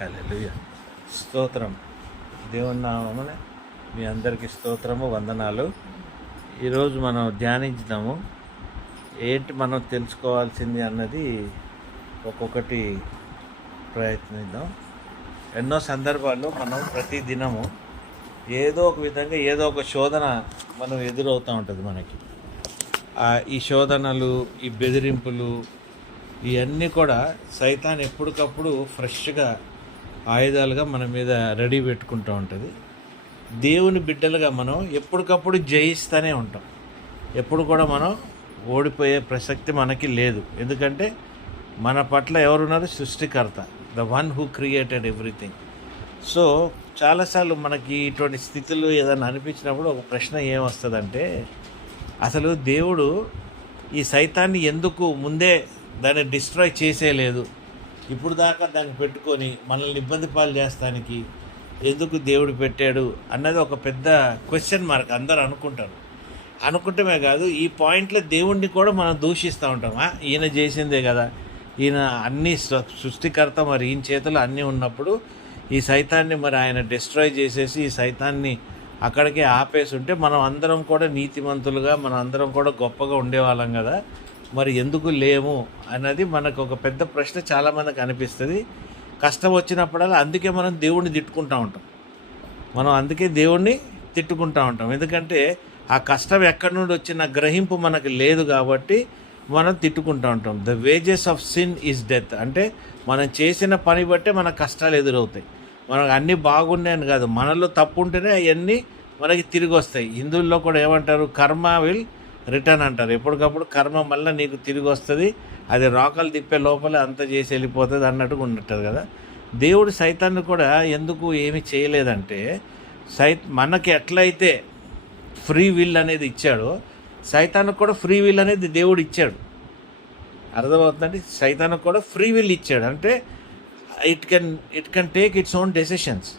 హల్లెలూయా. స్తోత్రం. దేవుని నామమున మీ అందరికీ స్తోత్రము, వందనాలు. ఈరోజు మనం ధ్యానించుదాము. ఏంటి మనం తెలుసుకోవాల్సింది అన్నది ఒక్కొక్కటి ప్రయత్నిద్దాం. ఎన్నో సందర్భాల్లో మనం ప్రతి దినము ఏదో ఒక విధంగా ఏదో ఒక శోధన మనం ఎదురవుతూ ఉంటుంది మనకి. ఈ శోధనలు, ఈ బెదిరింపులు, ఇవన్నీ కూడా సైతాన్ ఎప్పటికప్పుడు ఫ్రెష్గా ఆయుధాలుగా మన మీద రెడీ పెట్టుకుంటూ ఉంటుంది. దేవుని బిడ్డలుగా మనం ఎప్పటికప్పుడు జయిస్తూనే ఉంటాం. ఎప్పుడు కూడా మనం ఓడిపోయే ప్రసక్తి మనకి లేదు. ఎందుకంటే మన పట్ల ఎవరున్నారు? సృష్టికర్త, the one who created everything. So చాలాసార్లు మనకి ఇటువంటి స్థితులు ఏదైనా అనిపించినప్పుడు ఒక ప్రశ్న ఏమొస్తుందంటే, అసలు దేవుడు ఈ సైతాన్ని ఎందుకు ముందే దాన్ని డిస్ట్రాయ్ చేసేయలేదు? ఇప్పుడు దాకా దాన్ని పెట్టుకొని మనల్ని ఇబ్బంది పాలు చేస్తానికి ఎందుకు దేవుడు పెట్టాడు అన్నది ఒక పెద్ద క్వశ్చన్ మార్క్ అందరూ అనుకుంటారు. అనుకుంటమే కాదు, ఈ పాయింట్లో దేవుణ్ణి కూడా మనం దూషిస్తూ ఉంటాం. ఈయన చేసిందే కదా, ఈయన అన్ని సృష్టికర్త, మరి ఈయన చేతులు అన్నీ ఉన్నప్పుడు ఈ సైతాన్ని మరి ఆయన డిస్ట్రాయ్ చేసేసి ఈ సైతాన్ని అక్కడికే ఆపేసి ఉంటే మనం అందరం కూడా నీతిమంతులుగా, మనం అందరం కూడా గొప్పగా ఉండేవాళ్ళం కదా, మరి ఎందుకు లేము అన్నది మనకు ఒక పెద్ద ప్రశ్న చాలామందికి అనిపిస్తుంది. కష్టం వచ్చినప్పుడల్లా అందుకే మనం దేవుణ్ణి తిట్టుకుంటూ ఉంటాం. మనం అందుకే దేవుణ్ణి తిట్టుకుంటూ ఉంటాం. ఎందుకంటే ఆ కష్టం ఎక్కడి నుండి వచ్చిన గ్రహింపు మనకు లేదు కాబట్టి మనం తిట్టుకుంటూ ఉంటాం. The wages of sin is death. అంటే మనం చేసిన పని బట్టే మన కష్టాలు ఎదురవుతాయి. మనకు అన్నీ బాగున్నాయని కాదు, మనలో తప్పు ఉంటేనే అవన్నీ మనకి తిరిగి వస్తాయి. హిందువుల్లో కూడా ఏమంటారు? కర్మ విల్ రిటర్న్ అంటారు. ఎప్పటికప్పుడు కర్మ మళ్ళీ నీకు తిరిగి వస్తుంది, అది రోకలు తిప్పే లోపల అంత చేసి వెళ్ళిపోతుంది అన్నట్టుగా ఉంటుంటుంది కదా. దేవుడు సైతాన్ని కూడా ఎందుకు ఏమి చేయలేదంటే, మనకి ఎట్లయితే ఫ్రీ విల్ అనేది ఇచ్చాడో సైతానికి కూడా ఫ్రీ విల్ అనేది దేవుడు ఇచ్చాడు. అర్థమవుతుందండి? సైతానికి కూడా ఫ్రీ విల్ ఇచ్చాడు. అంటే it can take its own decisions.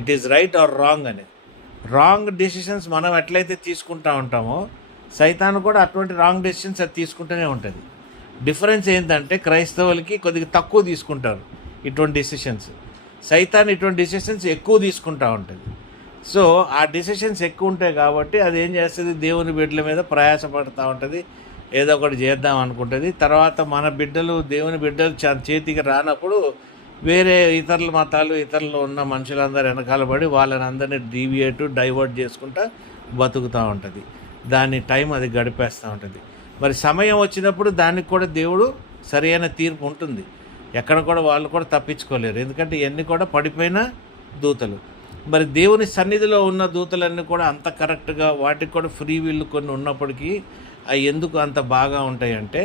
It is right are wrong అనేది. రాంగ్ డెసిషన్స్ మనం ఎట్లయితే తీసుకుంటూ ఉంటామో సైతాను కూడా అటువంటి రాంగ్ డెసిషన్స్ అది తీసుకుంటూనే ఉంటుంది. డిఫరెన్స్ ఏంటంటే, క్రైస్తవులకి కొద్దిగా తక్కువ తీసుకుంటారు ఇటువంటి డెసిషన్స్, సైతాన్ ఇటువంటి డెసిషన్స్ ఎక్కువ తీసుకుంటూ ఉంటుంది. సో ఆ డెసిషన్స్ ఎక్కువ ఉంటాయి కాబట్టి అది ఏం చేస్తుంది? దేవుని బిడ్డల మీద ప్రయాసపడుతూ ఉంటుంది, ఏదో ఒకటి చేద్దాం అనుకుంటుంది. తర్వాత మన బిడ్డలు, దేవుని బిడ్డలు చేతికి రానప్పుడు వేరే ఇతరుల మతాలు, ఇతరులు ఉన్న మనుషులందరూ వెనకాల పడి వాళ్ళని అందరినీ డైవర్ట్ చేసుకుంటూ బతుకుతూ ఉంటుంది. దాని టైం అది గడిపేస్తూ ఉంటుంది. మరి సమయం వచ్చినప్పుడు దానికి కూడా దేవుడు సరైన తీర్పు ఉంటుంది. ఎక్కడ కూడా వాళ్ళు కూడా తప్పించుకోలేరు. ఎందుకంటే ఇవన్నీ కూడా పడిపోయిన దూతలు. మరి దేవుని సన్నిధిలో ఉన్న దూతలన్నీ కూడా అంత కరెక్ట్గా, వాటికి కూడా ఫ్రీ విల్ కొన్ని ఉన్నప్పటికీ అవి ఎందుకు అంత బాగా ఉంటాయంటే,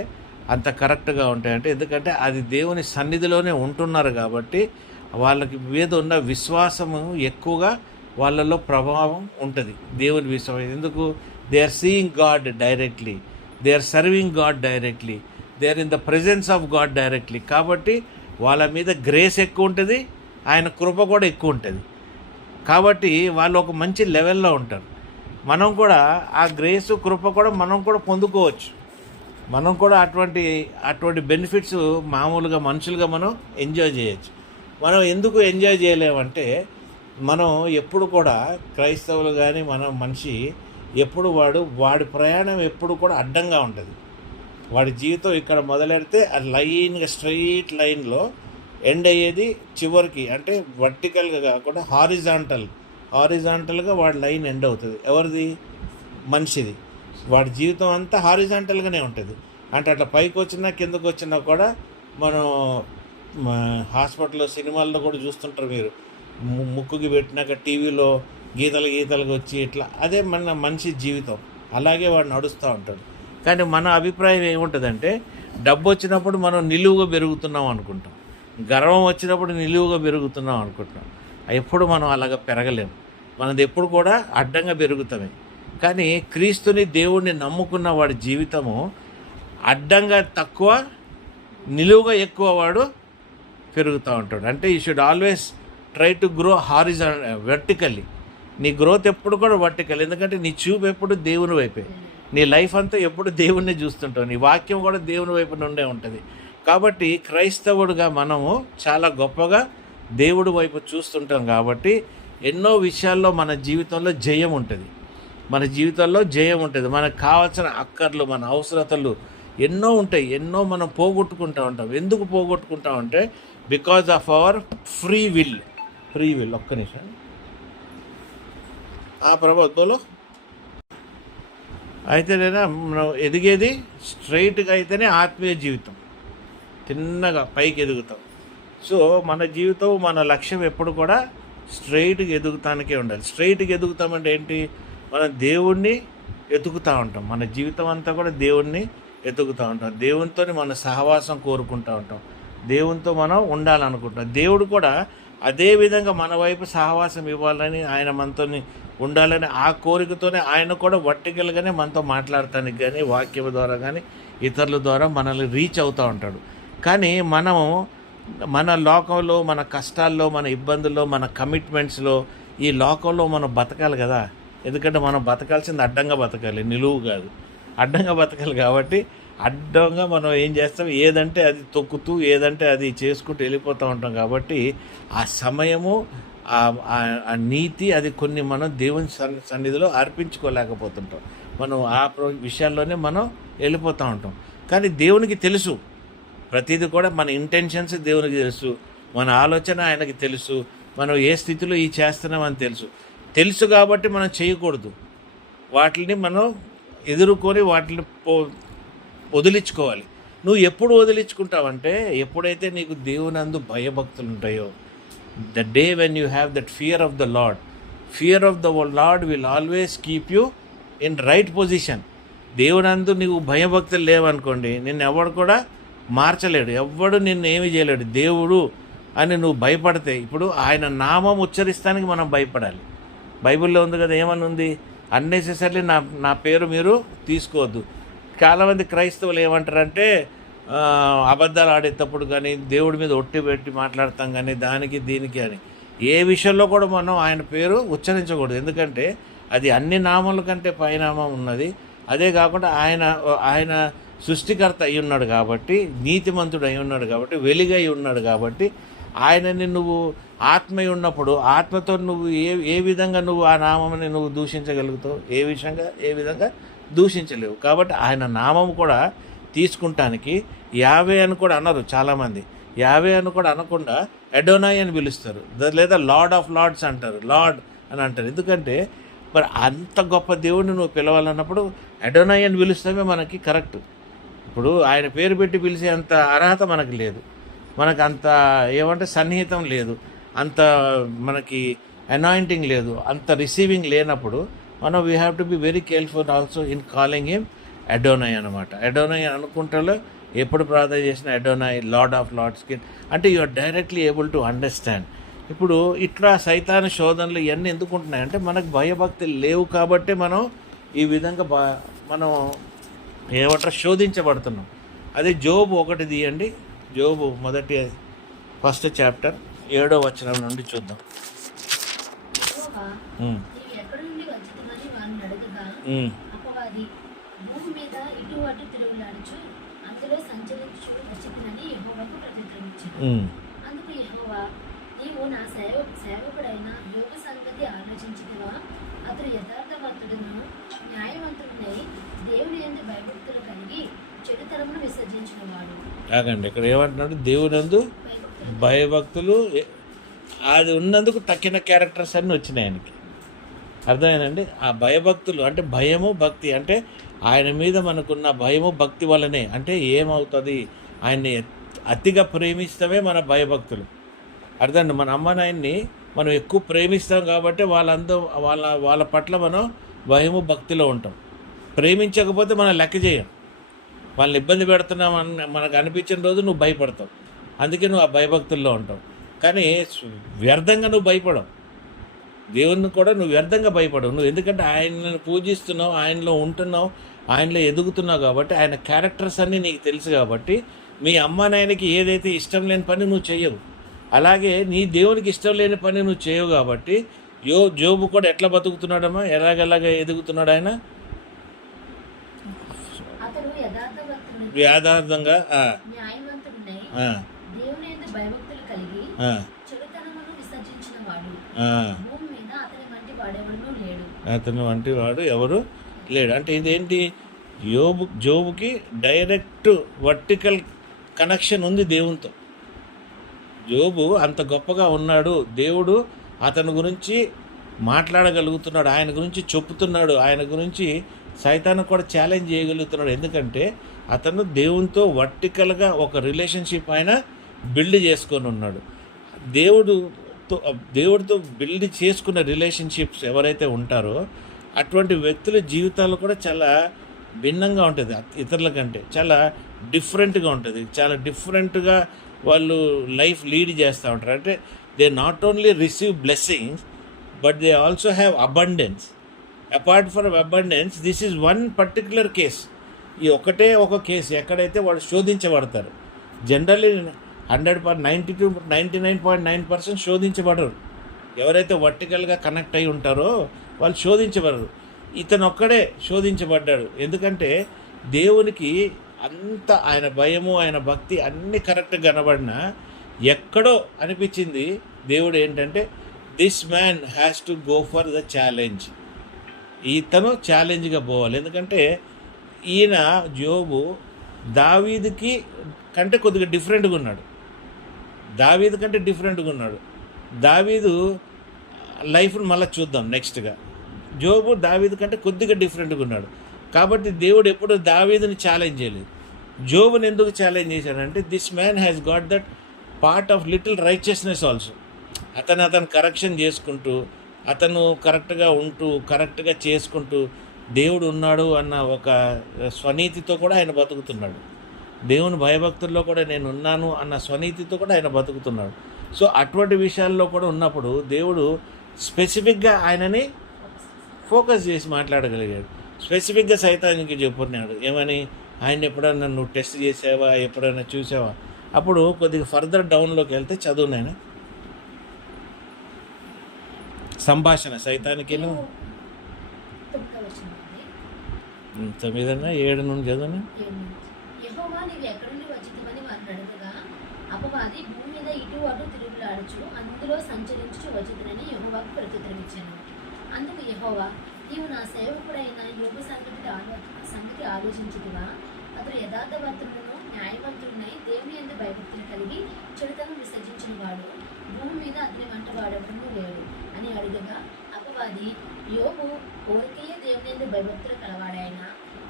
అంత కరెక్ట్గా ఉంటాయంటే, ఎందుకంటే అది దేవుని సన్నిధిలోనే ఉంటున్నారు కాబట్టి వాళ్ళకి మీద ఉన్న విశ్వాసము ఎక్కువగా వాళ్ళలో ప్రభావం ఉంటుంది. దేవుని విశ్వాసం ఎందుకు? They are seeing God directly, they are serving God directly, they are in the presence of God directly. కాబట్టి వాళ్ళ మీద గ్రేస్ ఎక్కువ ఉంటుంది, ఆయన కృప కూడా ఎక్కువ ఉంటుంది. కాబట్టి వాళ్ళు ఒక మంచి లెవెల్లో ఉంటారు. మనం కూడా ఆ గ్రేసు, కృప కూడా మనం కూడా పొందుకోవచ్చు. మనం కూడా అటువంటి బెనిఫిట్స్ మామూలుగా మనుషులుగా మనం ఎంజాయ్ చేయొచ్చు. మనం ఎందుకు ఎంజాయ్ చేయలేమంటే, మనం ఎప్పుడు కూడా క్రైస్తవులు కానీ మన మనిషి ఎప్పుడు వాడి ప్రయాణం ఎప్పుడు కూడా అడ్డంగా ఉంటుంది. వాడి జీవితం ఇక్కడ మొదలెడితే అది లైన్గా స్ట్రైట్ లైన్లో ఎండ్ అయ్యేది చివరికి, అంటే వర్టికల్గా కాకుండా హారిజాంటల్గా వాడి లైన్ ఎండ్ అవుతుంది. ఎవరిది? మనిషిది. వాడి జీవితం అంతా హారిజాంటల్గానే ఉంటుంది. అంటే అట్లా పైకి వచ్చినా కిందకు వచ్చినా కూడా మనం హాస్పిటల్లో, సినిమాల్లో కూడా చూస్తుంటారు మీరు, ముక్కుకి పెట్టినాక టీవీలో గీతలుగా వచ్చి ఇట్లా, అదే మన మనిషి జీవితం. అలాగే వాడు నడుస్తూ ఉంటాడు. కానీ మన అభిప్రాయం ఏముంటుందంటే, డబ్బు వచ్చినప్పుడు మనం నిలువుగా పెరుగుతున్నాం అనుకుంటాం, గర్వం వచ్చినప్పుడు నిలువుగా పెరుగుతున్నాం అనుకుంటాం. ఎప్పుడు మనం అలాగ పెరగలేము. మనది ఎప్పుడు కూడా అడ్డంగా పెరుగుతామే. కానీ క్రీస్తుని, దేవుణ్ణి నమ్ముకున్న వాడి జీవితము అడ్డంగా తక్కువ, నిలువుగా ఎక్కువ వాడు పెరుగుతూ ఉంటాడు. అంటే you should always try to grow vertically. నీ గ్రోత్ ఎప్పుడు కూడా వర్టికల్. ఎందుకంటే నీ చూపు ఎప్పుడు దేవుని వైపే. నీ లైఫ్ అంతా ఎప్పుడు దేవుణ్ణి చూస్తుంటావు. నీ వాక్యం కూడా దేవుని వైపు నుండే ఉంటుంది. కాబట్టి క్రైస్తవుడిగా మనము చాలా గొప్పగా దేవుడి వైపు చూస్తుంటాం కాబట్టి ఎన్నో విషయాల్లో మన జీవితంలో జయం ఉంటుంది. మన జీవితంలో జయం ఉంటుంది. మనకు కావాల్సిన అక్కర్లు, మన అవసరతలు ఎన్నో ఉంటాయి. ఎన్నో మనం పోగొట్టుకుంటూ ఉంటాం. ఎందుకు పోగొట్టుకుంటామంటే because of our free will. ఒక్క నిమిషం ప్రభాత్ బోలో. అయితేనేనా మనం ఎదిగేది స్ట్రైట్గా అయితేనే ఆత్మీయ జీవితం, తిన్నగా పైకి ఎదుగుతాం. సో మన జీవితం, మన లక్ష్యం ఎప్పుడు కూడా స్ట్రైట్గా ఎదుగుతానికే ఉండాలి. స్ట్రైట్గా ఎదుగుతామంటే ఏంటి? మనం దేవుణ్ణి ఎదుగుతూ ఉంటాం. మన జీవితం అంతా కూడా దేవుణ్ణి ఎదుగుతూ ఉంటాం. దేవునితో మన సహవాసం కోరుకుంటూ ఉంటాం. దేవునితో మనం ఉండాలనుకుంటాం. దేవుడు కూడా అదే విధంగా మన వైపు సహవాసం ఇవ్వాలని, ఆయన మనతో ఉండాలని ఆ కోరికతోనే ఆయన కూడా వర్టికల్గానే మనతో మాట్లాడటానికి కానీ, వాక్యం ద్వారా కానీ, ఇతరుల ద్వారా మనల్ని రీచ్ అవుతూ ఉంటాడు. కానీ మనము మన లోకంలో, మన కష్టాల్లో, మన ఇబ్బందుల్లో, మన కమిట్మెంట్స్లో, ఈ లోకంలో మనం బతకాలి కదా. ఎందుకంటే మనం బతకాల్సింది అడ్డంగా బతకాలి, నిలువు కాదు. అడ్డంగా బతకాలి కాబట్టి అడ్డంగా మనం ఏం చేస్తాం, ఏదంటే అది తొక్కుతూ, ఏదంటే అది చేసుకుంటూ వెళ్ళిపోతూ ఉంటాం. కాబట్టి ఆ సమయము, ఆ నీతి, అది కొన్ని మనం దేవుని సన్నిధిలో అర్పించుకోలేకపోతుంటాం. మనం ఆ విషయాల్లోనే మనం వెళ్ళిపోతూ ఉంటాం. కానీ దేవునికి తెలుసు ప్రతిదీ కూడా. మన ఇంటెన్షన్స్ దేవునికి తెలుసు, మన ఆలోచన ఆయనకి తెలుసు, మనం ఏ స్థితిలో ఈ చేస్తున్నామని తెలుసు కాబట్టి మనం చేయకూడదు. వాటిని మనం ఎదుర్కొని వాటిని వదిలించుకోవాలి. నువ్వు ఎప్పుడు వదిలించుకుంటావంటే, ఎప్పుడైతే నీకు దేవునందు భయభక్తులు ఉంటాయో, the day when you have that fear of the Lord will always keep you in right position. దేవునందు నీవు భయభక్తులు లేవనుకోండి, నిన్ను ఎవడు కూడా మార్చలేడు, ఎవ్వడు నిన్ను ఏమి చేయలేడు. దేవుడు అని నువ్వు భయపడితే, ఇప్పుడు ఆయన నామం ఉచ్చరిస్తానికి మనం భయపడాలి. బైబిల్లో ఉంది కదా, ఏమని ఉంది? అన్నెసెసరీ నా పేరు మీరు తీసుకోవద్దు. చాలామంది క్రైస్తవులు ఏమంటారంటే, అబద్ధాలు ఆడేటప్పుడు కానీ, దేవుడి మీద ఒట్టి పెట్టి మాట్లాడతాం కానీ, దానికి దీనికి అని, ఏ విషయంలో కూడా మనం ఆయన పేరు ఉచ్చరించకూడదు. ఎందుకంటే అది అన్ని నామాల కంటే పైనామం ఉన్నది. అదే కాకుండా ఆయన సృష్టికర్త అయి ఉన్నాడు కాబట్టి, నీతిమంతుడు అయి ఉన్నాడు కాబట్టి, వెలుగై ఉన్నాడు కాబట్టి, ఆయనని నువ్వు ఆత్మ ఉన్నప్పుడు, ఆత్మతో నువ్వు ఏ విధంగా నువ్వు ఆ నామని నువ్వు దూషించగలుగుతావు? ఏ విధంగా దూషించలేవు. కాబట్టి ఆయన నామం కూడా తీసుకుంటానికి యావే అని కూడా అనరు చాలామంది. యావే అని కూడా అనకుండా అడోనాయ్ అని పిలుస్తారు, లేదా లార్డ్ ఆఫ్ లార్డ్స్ అంటారు, లార్డ్ అని అంటారు. ఎందుకంటే మరి అంత గొప్ప దేవుడిని నువ్వు పిలవాలన్నప్పుడు అడోనాయ్ అని పిలుస్తామే మనకి కరెక్ట్. ఇప్పుడు ఆయన పేరు పెట్టి పిలిచే అంత అర్హత మనకు లేదు, మనకు అంత సన్నిహితం లేదు, అంత మనకి అనాయింటింగ్ లేదు, అంత రిసీవింగ్ లేనప్పుడు మనం we have to be very careful also in calling him Adonai అనమాట. అడోనాయ్ అనుకుంటాలో ఎప్పుడు ప్రార్థన చేసిన అడోనాయ్, లార్డ్ ఆఫ్ లార్డ్స్కి అంటే you are directly able to understand. ఇప్పుడు ఇట్లా సైతాను శోధనలు ఇవన్నీ ఎందుకు ఉంటున్నాయంటే, మనకు భయభక్తులు లేవు కాబట్టి మనం ఈ విధంగా మనం శోధించబడుతున్నాం. అదే జోబు 1 తీయండి, జోబు ఫస్ట్ చాప్టర్ 7వ వచనం నుండి చూద్దాం. కాకండి, ఇక్కడ ఏమంటున్నాడు? దేవునందు భయభక్తులు అది ఉన్నందుకు తక్కిన క్యారెక్టర్స్ అన్నీ వచ్చినాయి ఆయనకి. అర్థమైందండి? ఆ భయభక్తులు అంటే భయము భక్తి అంటే ఆయన మీద మనకున్న భయము భక్తి వల్లనే. అంటే ఏమవుతుంది? ఆయన్ని అతిగా ప్రేమిస్తామే మన భయభక్తులు. అర్థండి? మన అమ్మ నాయన్ని మనం ఎక్కువ ప్రేమిస్తాం కాబట్టి వాళ్ళ పట్ల మనం భయము భక్తిలో ఉంటాం. ప్రేమించకపోతే మనం లెక్క చేయం. వాళ్ళని ఇబ్బంది పెడుతున్నాం మనకు అనిపించిన రోజు నువ్వు భయపడతావు, అందుకే నువ్వు ఆ భయభక్తుల్లో ఉంటావు. కానీ వ్యర్థంగా నువ్వు భయపడవు, దేవుణ్ణి కూడా నువ్వు వ్యర్థంగా భయపడవు. నువ్వు ఎందుకంటే ఆయనను పూజిస్తున్నావు, ఆయనలో ఉంటున్నావు, ఆయనలో ఎదుగుతున్నావు కాబట్టి, ఆయన క్యారెక్టర్స్ అన్నీ నీకు తెలుసు కాబట్టి, మీ అమ్మ నాయనకి ఏదైతే ఇష్టం లేని పని నువ్వు చేయవు, అలాగే నీ దేవునికి ఇష్టం లేని పని నువ్వు చేయవు. కాబట్టి జోబు కూడా ఎట్లా బతుకుతున్నాడమ్మా, ఎలాగెలాగ ఎదుగుతున్నాడు ఆయన? యథార్థంగా వాడు, భూమి మీద అతని వంటి వాడెవడూ లేడు. అతను వంటి వాడు ఎవరు లేడు. అంటే ఇదేంటి, జోబుకి డైరెక్ట్ వర్టికల్ కనెక్షన్ ఉంది దేవునితో. జోబు అంత గొప్పగా ఉన్నాడు, దేవుడు అతని గురించి మాట్లాడగలుగుతున్నాడు, ఆయన గురించి చెప్పుతున్నాడు, ఆయన గురించి సైతాన్ని కూడా ఛాలెంజ్ చేయగలుగుతున్నాడు. ఎందుకంటే అతను దేవునితో వర్టికల్గా ఒక రిలేషన్షిప్ ఆయన బిల్డ్ చేసుకొని ఉన్నాడు. దేవుడితో బిల్డ్ చేసుకున్న రిలేషన్షిప్స్ ఎవరైతే ఉంటారో అటువంటి వ్యక్తుల జీవితాలు కూడా చాలా భిన్నంగా ఉంటుంది, ఇతరుల కంటే చాలా డిఫరెంట్గా ఉంటుంది. చాలా డిఫరెంట్గా వాళ్ళు లైఫ్ లీడ్ చేస్తూ ఉంటారు. అంటే they not only receive blessings but they also have abundance. Apart from abundance, this is one particular case. ఈ ఒక కేసు ఎక్కడైతే వాళ్ళు శోధించబడతారు. జనరల్లీ 99.9% శోధించబడరు. ఎవరైతే వర్టికల్గా కనెక్ట్ అయి ఉంటారో వాళ్ళు శోధించబడరు. ఇతను ఒక్కడే శోధించబడ్డాడు. ఎందుకంటే దేవునికి అంత ఆయన భయము, ఆయన భక్తి అన్నీ కరెక్ట్గా కనబడినా ఎక్కడో అనిపించింది దేవుడు ఏంటంటే, this man has to go for the challenge. ఇతను ఛాలెంజ్గా పోవాలి. ఎందుకంటే ఈయన జోబు దావీదుకి కంటే కొద్దిగా డిఫరెంట్గా ఉన్నాడు. దావీదు లైఫ్ను మళ్ళీ చూద్దాం నెక్స్ట్గా. జోబు దావీదు కంటే కొద్దిగా డిఫరెంట్గా ఉన్నాడు. కాబట్టి దేవుడు ఎప్పుడు దావీదుని ఛాలెంజ్ చేయలేదు. జోబుని ఎందుకు ఛాలెంజ్ చేశాడంటే, this man has got that part of little righteousness also. అతను కరెక్షన్ చేసుకుంటూ, అతను కరెక్ట్గా ఉంటూ, కరెక్ట్గా చేసుకుంటూ దేవుడు ఉన్నాడు అన్న ఒక స్వనీతితో కూడా ఆయన బతుకుతున్నాడు. దేవుని భయభక్తుల్లో కూడా నేను ఉన్నాను అన్న స్వనీతితో కూడా ఆయన బతుకుతున్నాడు. సో అటువంటి విషయాల్లో కూడా ఉన్నప్పుడు దేవుడు స్పెసిఫిక్గా ఆయనని ఫోకస్ చేసి మాట్లాడగలిగాడు. స్పెసిఫిక్గా సైతానికి చెప్పున్నాడు ఏమని, ఆయన ఎప్పుడైనా నువ్వు టెస్ట్ చేసావా, ఎప్పుడైనా చూసావా. అప్పుడు కొద్దిగా ఫర్దర్ డౌన్లోకి వెళ్తే చదువు నేను సంభాషణ సైతానికి 9:7 నుండి చదువునా. యెహోవా నీవు ఎక్కడి నుండి వచ్చితివని వారిని అడగగా, అపవాది భూమి మీద ఇటు అటు తిరుగులాడుచు అందులో సంచరించుచు వచ్చితినని యెహోవాకు ప్రత్యుత్తరమిచ్చాను. అందుకు యెహోవా, నీవు నా సేవకుడైన యోబు సంగతి ఆలోచించుదువా? అతడు యథార్థవంతుడును న్యాయవంతుడినై దేవుని యందు భయభక్తులు కలిగి చెడుతనం విసర్జించిన వాడు, భూమి మీద అతని వంట వాడెవడూ లేడు అని అడగగా, అపవాది, యోబు కోరికయే దేవుని యందు భయభక్తులు కలవాడాయన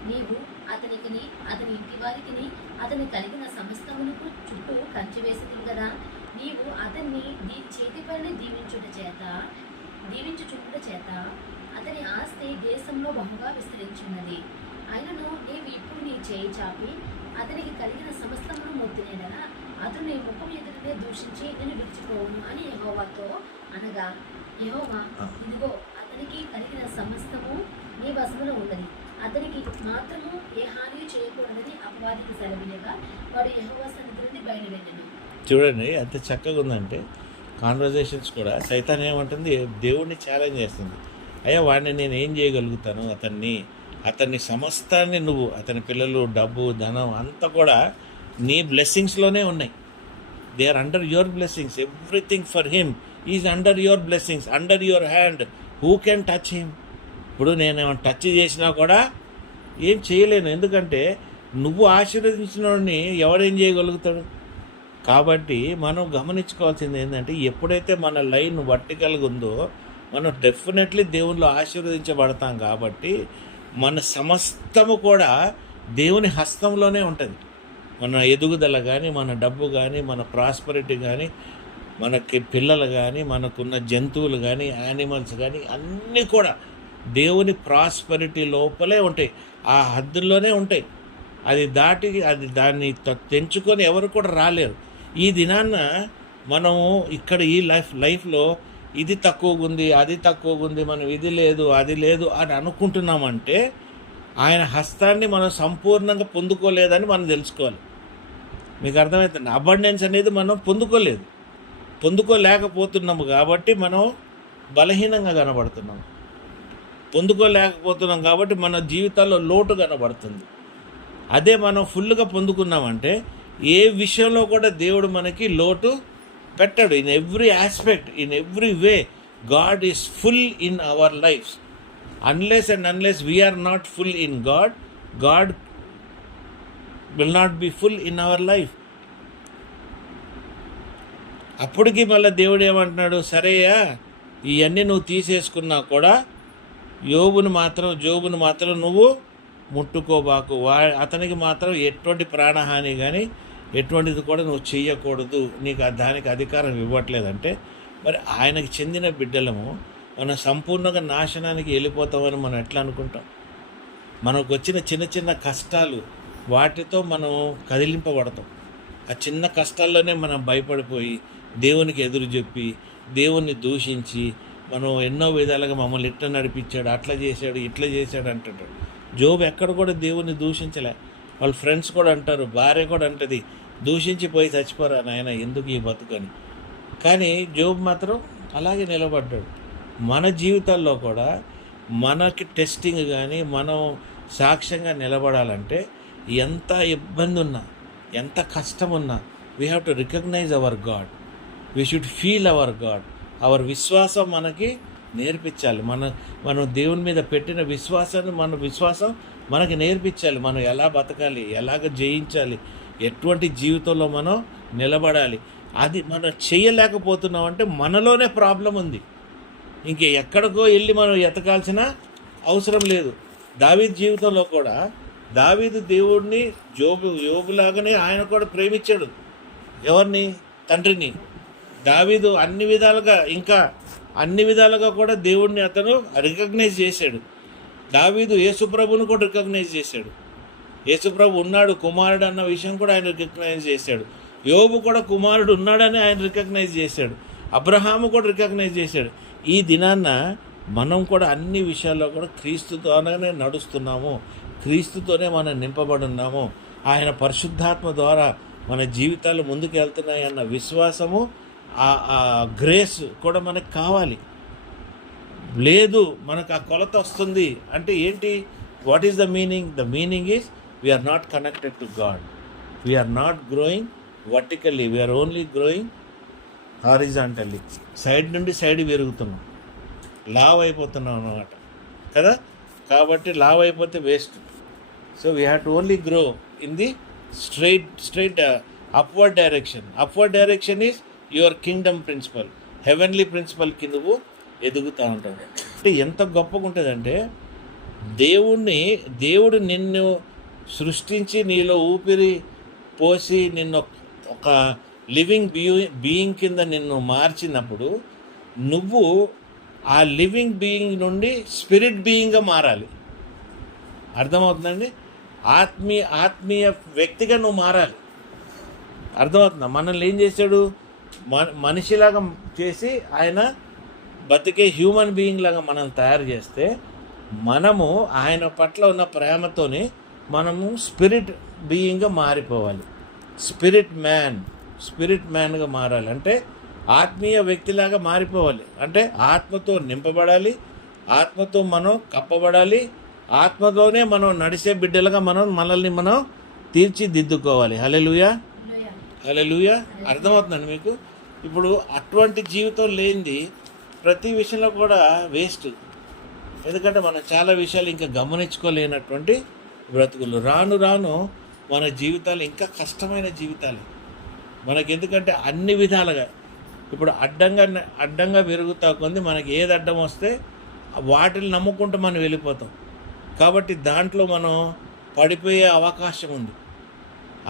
నీవు అతనికిని అతని ఇంటి వారికిని అతని కలిగిన సమస్తమునకు చుట్టూ కంచి వేసితివి కదా. నీవు అతన్ని చేతి పనిని దీవించుచుండుట చేత అతని ఆస్తి దేశంలో బహుగా విస్తరించున్నది. ఆయనను నీవు ఇప్పుడు నీ చేయి చాపి అతనికి కలిగిన సమస్తమును మొత్తినేడలా అతను నీ ముఖం ఎదుటనే దూషించి నేను విడిచిపోవును అని యెహోవాతో అనగా, యెహోవా, ఇదిగో అతనికి కలిగిన సమస్తము నీ వశములో ఉన్నది, అతనికి మాత్రము ఏ హాని చేయకూడదని అపవాదికి సెలవియగా వాడు యెహోవా సన్నిధి నుండి బయలువెళ్ళెను. చూడండి ఎంత చక్కగా ఉందంటే కాన్వర్జేషన్స్ కూడా. సైతాన్ ఏమంటుంది, దేవుడిని ఛాలెంజ్ చేస్తుంది. అయ్యా వాడిని నేను ఏం చేయగలుగుతాను, అతన్ని సమస్తాన్ని నువ్వు, అతని పిల్లలు, డబ్బు, ధనం అంతా కూడా నీ బ్లెస్సింగ్స్లోనే ఉన్నాయి. They are under your blessings. Everything for him is under your blessings, under your hand. Who can touch him? ఇప్పుడు నేను టచ్ చేసినా కూడా ఏం చేయలేను. ఎందుకంటే నువ్వు ఆశీర్వదించిన వాడిని ఎవరేం చేయగలుగుతాడు? కాబట్టి మనం గమనించుకోవాల్సింది ఏంటంటే, ఎప్పుడైతే మన లైన్ వర్టికల్గా ఉందో మనం డెఫినెట్లీ దేవునిలో ఆశీర్వదించబడతాం. కాబట్టి మన సమస్తము కూడా దేవుని హస్తంలోనే ఉంటుంది. మన ఎదుగుదల కానీ, మన డబ్బు కానీ, మన ప్రాస్పరిటీ కానీ, మనకి పిల్లలు కానీ, మనకున్న జంతువులు కానీ, యానిమల్స్ కానీ అన్నీ కూడా దేవుని ప్రాస్పరిటీ లోపలే ఉంటాయి, ఆ హద్దుల్లోనే ఉంటాయి. అది దాటి దాన్ని తెంచుకొని ఎవరు కూడా రాలేరు. ఈ దినాన్న మనము ఇక్కడ ఈ లైఫ్లో ఇది తక్కువగా ఉంది, అది తక్కువగా ఉంది, మనం ఇది లేదు, అది లేదు అని అనుకుంటున్నామంటే ఆయన హస్తాన్ని మనం సంపూర్ణంగా పొందుకోలేదని మనం తెలుసుకోవాలి. మీకు అర్థమవుతుంది? అబండెన్స్ అనేది మనం పొందుకోలేకపోతున్నాము కాబట్టి మనం బలహీనంగా కనబడుతున్నాము. పొందుకోలేకపోతున్నాం కాబట్టి మన జీవితాల్లో లోటు కనబడుతుంది. అదే మనం ఫుల్గా పొందుకున్నామంటే ఏ విషయంలో కూడా దేవుడు మనకి లోటు పెట్టాడు. In every aspect, in every way God is full in our lives. Unless we're not full in God, God will not be full in our life. అప్పటికి మళ్ళీ దేవుడు ఏమంటున్నాడు, సరేయా ఇవన్నీ నువ్వు తీసేసుకున్నా కూడా జోబును మాత్రం నువ్వు ముట్టుకోబాకు, అతనికి మాత్రం ఎటువంటి ప్రాణహాని కానీ ఎటువంటిది కూడా నువ్వు చెయ్యకూడదు, నీకు దానికి అధికారం ఇవ్వట్లేదంటే మరి ఆయనకి చెందిన బిడ్డలము మనం సంపూర్ణంగా నాశనానికి వెళ్ళిపోతామని మనం ఎట్లా అనుకుంటాం? మనకు వచ్చిన చిన్న చిన్న కష్టాలు, వాటితో మనం కదిలింపబడతాం. ఆ చిన్న కష్టాల్లోనే మనం భయపడిపోయి దేవునికి ఎదురు చెప్పి దేవుణ్ణి దూషించి మనం ఎన్నో విధాలుగా మమ్మల్ని ఇట్లా నడిపించాడు, అట్లా చేశాడు, ఇట్లా చేశాడు అంటాడు. జోబు ఎక్కడ కూడా దేవుణ్ణి దూషించలే. వాళ్ళ ఫ్రెండ్స్ కూడా అంటారు, భార్య కూడా అంటది, దూషించిపోయి చచ్చిపోరా నాయన ఎందుకు ఈ బతుకని. కానీ జోబు మాత్రం అలాగే నిలబడ్డాడు. మన జీవితాల్లో కూడా మనకి టెస్టింగ్ కానీ మనం సాక్ష్యంగా నిలబడాలంటే ఎంత ఇబ్బంది ఉన్నా, ఎంత కష్టం ఉన్నా, we have to recognize our God, we should feel our God. Our విశ్వాసం మనకి నేర్పించాలి. మనం దేవుని మీద పెట్టిన విశ్వాసం మనకి నేర్పించాలి. మనం ఎలా బతకాలి, ఎలాగ జయించాలి, ఎటువంటి జీవితంలో మనం నిలబడాలి. అది మనం చేయలేకపోతున్నాం అంటే మనలోనే ప్రాబ్లం ఉంది. ఇంక ఎక్కడికో వెళ్ళి మనం ఎతకాల్సిన అవసరం లేదు. దావీదు జీవితంలో కూడా దావీదు దేవుడిని యోబులాగానే ఆయన కూడా ప్రేమించాడు. ఎవరిని? తండ్రిని. దావీదు అన్ని విధాలుగా కూడా దేవుడిని అతను రికగ్నైజ్ చేశాడు. దావీదు యేసుప్రభుని కూడా రికగ్నైజ్ చేశాడు. యేసుప్రభు ఉన్నాడు, కుమారుడు అన్న విషయం కూడా ఆయన రికగ్నైజ్ చేశాడు. యోబు కూడా కుమారుడు ఉన్నాడని ఆయన రికగ్నైజ్ చేశాడు. అబ్రహాము కూడా రికగ్నైజ్ చేశాడు. ఈ దినాన్న మనం కూడా అన్ని విషయాల్లో కూడా క్రీస్తుతోనే నడుస్తున్నాము, క్రీస్తుతోనే మనం నింపబడి ఉన్నాము. ఆయన పరిశుద్ధాత్మ ద్వారా మన జీవితాలు ముందుకు వెళ్తున్నాయి అన్న విశ్వాసము, ఆ గ్రేస్ కూడా మనకు కావాలి. లేదు మనకు ఆ కొలత వస్తుంది అంటే ఏంటి? What is the meaning? The meaning is we're not connected to God, we're not growing vertically, we're only growing horizontally. Side నుండి సైడ్ పెరుగుతున్నాం, లావ్ అయిపోతున్నాం అన్నమాట కదా. కాబట్టి లావ్ అయిపోతే waste. So we have to only grow in the straight upward direction. Upward direction is your kingdom principle, heavenly ప్రిన్సిపల్కి నువ్వు ఎదుగుతూ ఉంటావు. అంటే ఎంత గొప్పగా ఉంటుందంటే దేవుడు నిన్ను సృష్టించి నీలో ఊపిరి పోసి నిన్ను ఒక లివింగ్ బీయింగ్ కింద నిన్ను మార్చినప్పుడు నువ్వు ఆ లివింగ్ బీయింగ్ నుండి స్పిరిట్ బీయింగ్గా మారాలి. అర్థమవుతుందండి? ఆత్మీయ వ్యక్తిగా నువ్వు మారాలి. అర్థమవుతుందా? మనల్ని ఏం చేశాడు? మనిషిలాగా చేసి ఆయన బతికే హ్యూమన్ బీయింగ్ లాగా మనల్ని తయారు చేస్తే మనము ఆయన పట్ల ఉన్న ప్రేమతోని మనము స్పిరిట్ బీయింగ్గా మారిపోవాలి. స్పిరిట్ మ్యాన్గా మారాలి అంటే ఆత్మీయ వ్యక్తిలాగా మారిపోవాలి. అంటే ఆత్మతో నింపబడాలి, ఆత్మతో మనం కప్పబడాలి, ఆత్మతోనే మనం నడిచే బిడ్డలుగా మనల్ని మనం తీర్చిదిద్దుకోవాలి. హల్లెలూయా, హల్లెలూయా. అర్థమవుతుందండి మీకు? ఇప్పుడు అటువంటి జీవితం లేనిది ప్రతి విషయంలో కూడా వేస్ట్. ఎందుకంటే మనం చాలా విషయాలు ఇంకా గమనించుకోలేనటువంటి బ్రతుకులు. రాను మన జీవితాలు ఇంకా కష్టమైన జీవితాలు మనకి. ఎందుకంటే అన్ని విధాలుగా ఇప్పుడు అడ్డంగా పెరుగుతా కొంది మనకి ఏది అడ్డం వస్తే వాటిని నమ్ముకుంటూ మనం వెళ్ళిపోతాం. కాబట్టి దాంట్లో మనం పడిపోయే అవకాశం ఉంది.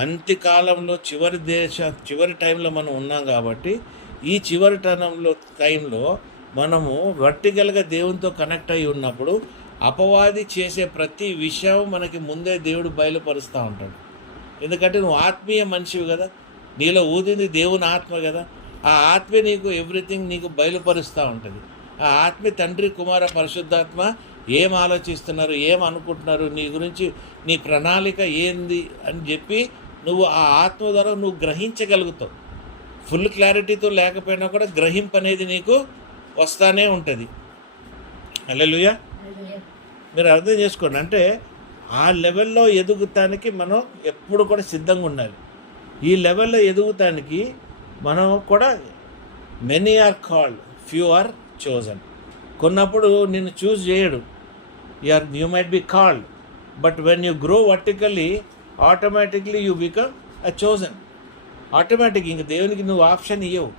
అంత్యకాలంలో చివరి టైంలో మనం ఉన్నాం. కాబట్టి ఈ చివరి టైంలో మనము వర్టికల్గా దేవునితో కనెక్ట్ అయి ఉన్నప్పుడు అపవాది చేసే ప్రతి విషయం మనకి ముందే దేవుడు బయలుపరుస్తూ ఉంటాడు. ఎందుకంటే నువ్వు ఆత్మీయ మనిషివి కదా, నీలో ఊదింది దేవుని ఆత్మ కదా. ఆ ఆత్మే నీకు ఎవ్రీథింగ్ నీకు బయలుపరుస్తూ ఉంటుంది. ఆ ఆత్మే తండ్రి, కుమార, పరిశుద్ధాత్మ ఏం ఆలోచిస్తున్నారు, ఏం అనుకుంటున్నారు, నీ గురించి నీ ప్రణాళిక ఏంది అని చెప్పి నువ్వు ఆ ఆత్మ ద్వారా నువ్వు గ్రహించగలుగుతావు. ఫుల్ క్లారిటీతో లేకపోయినా కూడా గ్రహింపు అనేది నీకు వస్తానే ఉంటుంది. హల్లెలూయా. మీరు అర్థం చేసుకోండి. అంటే ఆ లెవెల్లో ఎదుగుతానికి మనం ఎప్పుడు కూడా సిద్ధంగా ఉండాలి. ఈ లెవెల్లో ఎదుగుతానికి మనం కూడా many are called, few are chosen. కొన్నప్పుడు నిన్ను చూస్ చేయడు. You might be called, but when you grow vertically automatically you become a chosen. Automatic ఇంక దేవునికి నువ్వు ఆప్షన్ ఇవ్వవు,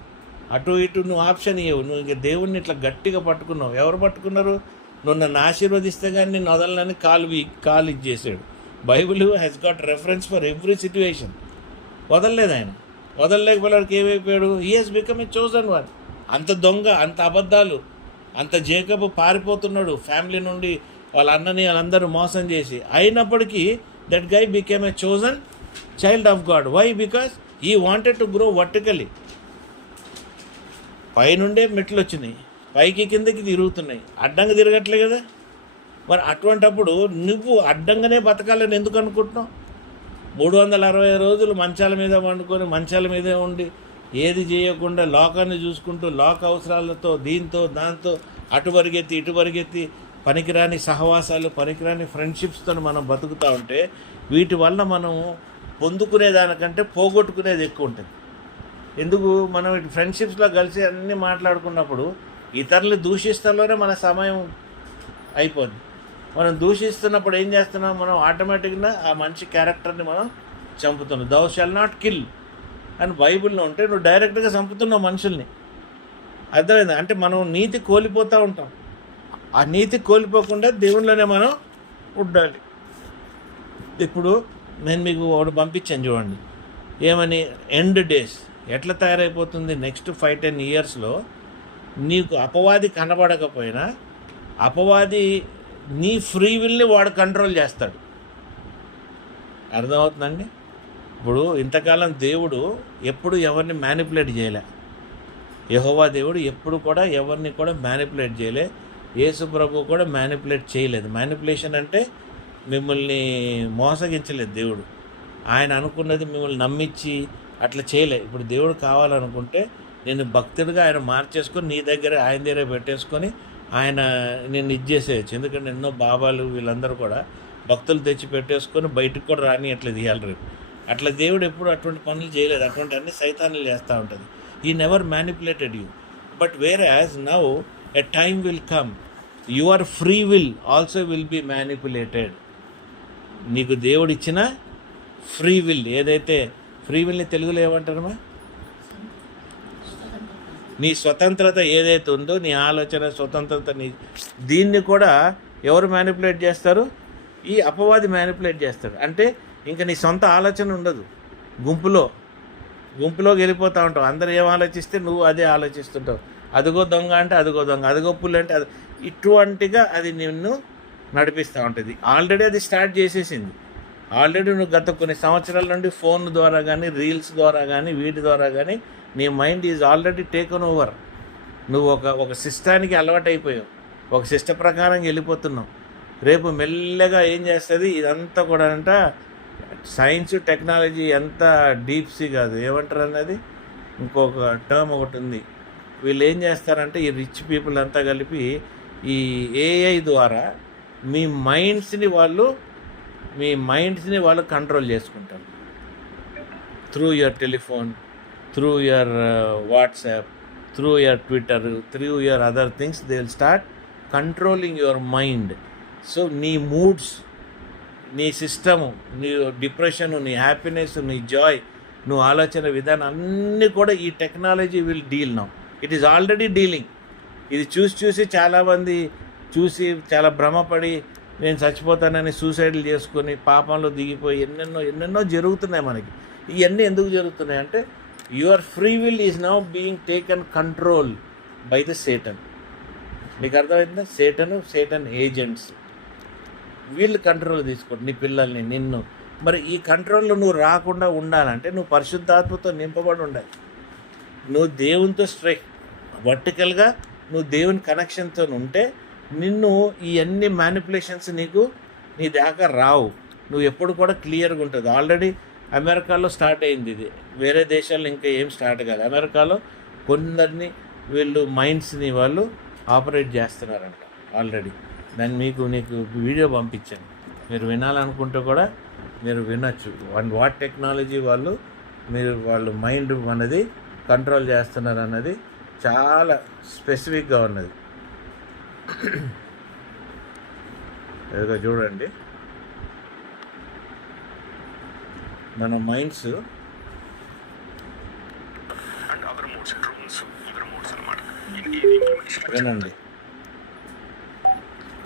అటు ఇటు నువ్వు ఆప్షన్ ఇవ్వవు. నువ్వు ఇంక దేవుడిని ఇట్లా గట్టిగా పట్టుకున్నావు. ఎవరు పట్టుకున్నారు? నువ్వు నన్ను ఆశీర్వదిస్తే కానీ నేను వదలని కాలు ఇచ్చేసాడు. Bible has got reference for every situation. వదలలేదు ఆయన. వదలలేకపోయాడికి ఏమైపోయాడు? He has become a chosen one. అంత దొంగ, అంత అబద్ధాలు, అంత జేకబు పారిపోతున్నాడు ఫ్యామిలీ నుండి, వాళ్ళ అన్నని వాళ్ళందరూ మోసం చేసి. అయినప్పటికీ that guy became a chosen child of God. Why? Because he wanted to grow vertically. పైనుండే మెట్లు వచ్చినాయి, పైకి కిందకి తిరుగుతున్నాయి, అడ్డంగా తిరగట్లే కదా. మరి అటువంటప్పుడు నువ్వు అడ్డంగానే బతకాలని ఎందుకు అనుకుంటున్నావు? 360 రోజులు మంచాల మీద వండుకొని మంచాల మీదే ఉండి ఏది చేయకుండా లోకాన్ని చూసుకుంటూ లోక అవసరాలతో దీంతో దాంతో అటు పరిగెత్తి ఇటు పరిగెత్తి పనికిరాని సహవాసాలు, పనికిరాని ఫ్రెండ్షిప్స్తో మనం బతుకుతూ ఉంటే వీటి వల్ల మనం పొందుకునేదానికంటే పోగొట్టుకునేది ఎక్కువ ఉంటుంది. ఎందుకు? మనం ఇటు ఫ్రెండ్షిప్స్లో కలిసి అన్నీ మాట్లాడుకున్నప్పుడు ఇతరులు దూషిస్తలోనే మన సమయం అయిపోద్ది. మనం దూషిస్తున్నప్పుడు ఏం చేస్తున్నాం? మనం ఆటోమేటిక్గా ఆ మంచి క్యారెక్టర్ని మనం చంపుతున్నాం. దౌ షల్ నాట్ కిల్ అని బైబిల్లో ఉంటే నువ్వు డైరెక్ట్గా చంపుతున్నావు మనుషుల్ని. అర్థమైంది? అంటే మనం నీతి కోల్పోతూ ఉంటాం. ఆ నీతి కోల్పోకుండా దేవుళ్ళనే మనం ఉండాలి. ఇప్పుడు నేను మీకు ఒకటి పంపించాను చూడండి, ఏమని? ఎండ్ డేస్ ఎట్లా తయారైపోతుంది నెక్స్ట్ 5-10 ఇయర్స్లో. నీకు అపవాది కనబడకపోయినా అపవాది నీ ఫ్రీ విల్ని వాడు కంట్రోల్ చేస్తాడు. అర్థమవుతుందండి? ఇప్పుడు ఇంతకాలం దేవుడు ఎప్పుడు ఎవరిని మ్యానిపులేట్ చేయలే. యెహోవా దేవుడు ఎప్పుడు కూడా ఎవరిని కూడా మ్యానిపులేట్ చేయలే. యేసు ప్రభు కూడా మ్యానిపులేట్ చేయలేదు. మ్యానిపులేషన్ అంటే మిమ్మల్ని మోసగించలేదు దేవుడు. ఆయన అనుకున్నది మిమ్మల్ని నమ్మించి అట్లా చేయలే. ఇప్పుడు దేవుడు కావాలనుకుంటే నేను భక్తుడిగా ఆయన మార్చేసుకొని నీ దగ్గర ఆయన దగ్గర పెట్టేసుకొని ఆయన నేను ఇచ్చేసేయచ్చు. ఎందుకంటే ఎన్నో బాబాలు వీళ్ళందరూ కూడా భక్తులు తెచ్చి పెట్టేసుకొని బయటకు కూడా రాని అట్లా తీయాలి రేపు. అట్లా దేవుడు ఎప్పుడు అటువంటి పనులు చేయలేదు. అటువంటి అన్ని సైతాన్లు చేస్తూ ఉంటుంది. ఈ never manipulated you. But whereas now a time will come your free will also will be manipulated. నీకు దేవుడు ఇచ్చిన ఫ్రీ విల్ ఏదైతే, ఫ్రీ విల్ని తెలుగులో ఏమంటారమ్మా? నీ స్వతంత్రత ఏదైతే ఉందో, నీ ఆలోచన స్వతంత్రత, దీన్ని కూడా ఎవరు మ్యానిపులేట్ చేస్తారు? ఈ అపవాది మ్యానిపులేట్ చేస్తాడు. అంటే ఇంకా నీ సొంత ఆలోచన ఉండదు. గుంపులోకి వెళ్ళిపోతూ ఉంటావు. అందరూ ఏం ఆలోచిస్తే నువ్వు అదే ఆలోచిస్తుంటావు. అదిగో దొంగ అంటే అదిగో దొంగ, అదిగో పుల్లు అంటే అది, ఇటువంటిగా అది నిన్ను నడిపిస్తూ ఉంటుంది. ఆల్రెడీ అది స్టార్ట్ చేసేసింది. ఆల్రెడీ నువ్వు గత కొన్ని సంవత్సరాల నుండి ఫోన్ ద్వారా కానీ, రీల్స్ ద్వారా కానీ, వీటి ద్వారా కానీ నీ mind is already taken over. నువ్వు ఒక సిస్టానికి అలవాటు అయిపోయావు. ఒక సిస్టమ్ ప్రకారం వెళ్ళిపోతున్నావు. రేపు మెల్లగా ఏం చేస్తుంది ఇదంతా కూడా అంట సైన్స్ టెక్నాలజీ ఎంత డీప్సీ కాదు, ఏమంటారు అన్నది ఇంకొక టర్మ్ ఒకటి ఉంది. వీళ్ళు ఏం చేస్తారంటే ఈ రిచ్ పీపుల్ అంతా కలిపి ఈ ఏఐ ద్వారా మీ మైండ్స్ని వాళ్ళు కంట్రోల్ చేసుకుంటారు. Through your telephone, through your WhatsApp, through your Twitter, through your other things they will start controlling your mind. So నీ మూడ్స్, నీ సిస్టము, నీ డిప్రెషను, నీ హ్యాపీనెస్, నీ జాయ్, నువ్వు ఆలోచన విధానం అన్నీ కూడా ఈ technology will deal now. It is already dealing. ఇది చూసి చాలామంది చాలా భ్రమపడి నేను చచ్చిపోతానని సూసైడ్లు చేసుకొని పాపంలో దిగిపోయి ఎన్నెన్నో జరుగుతున్నాయి మనకి. ఇవన్నీ ఎందుకు జరుగుతున్నాయి అంటే your free will is now being taken control by the Satan. నీకు అర్థమవుతుందా? సేటన్ ఏజెంట్స్ వీళ్ళు కంట్రోల్ తీసుకోండి నీ పిల్లల్ని, నిన్ను. మరి ఈ కంట్రోల్లో నువ్వు రాకుండా ఉండాలంటే నువ్వు పరిశుద్ధాత్మతో నింపబడి ఉండాలి. నువ్వు దేవునితో వర్టికల్గా నువ్వు దేవుని కనెక్షన్తో ఉంటే నిన్ను ఈ అన్ని మ్యానిపులేషన్స్ నీ దాకా రావు. నువ్వు ఎప్పుడు కూడా క్లియర్గా ఉంటుంది. ఆల్రెడీ అమెరికాలో స్టార్ట్ అయింది ఇది, వేరే దేశాల్లో ఇంకా ఏం స్టార్ట్ కాదు. అమెరికాలో కొందరిని వీళ్ళు మైండ్స్ని వాళ్ళు ఆపరేట్ చేస్తున్నారంట ఆల్రెడీ. దాన్ని నీకు వీడియో పంపించాను, మీరు వినాలనుకుంటే కూడా మీరు వినొచ్చు. వాట్ టెక్నాలజీ వాళ్ళు మైండ్ అనేది కంట్రోల్ చేస్తున్నారు అన్నది చాలా స్పెసిఫిక్గా ఉన్నది. ఏదో చూడండి, మన మైండ్స్ వినండి.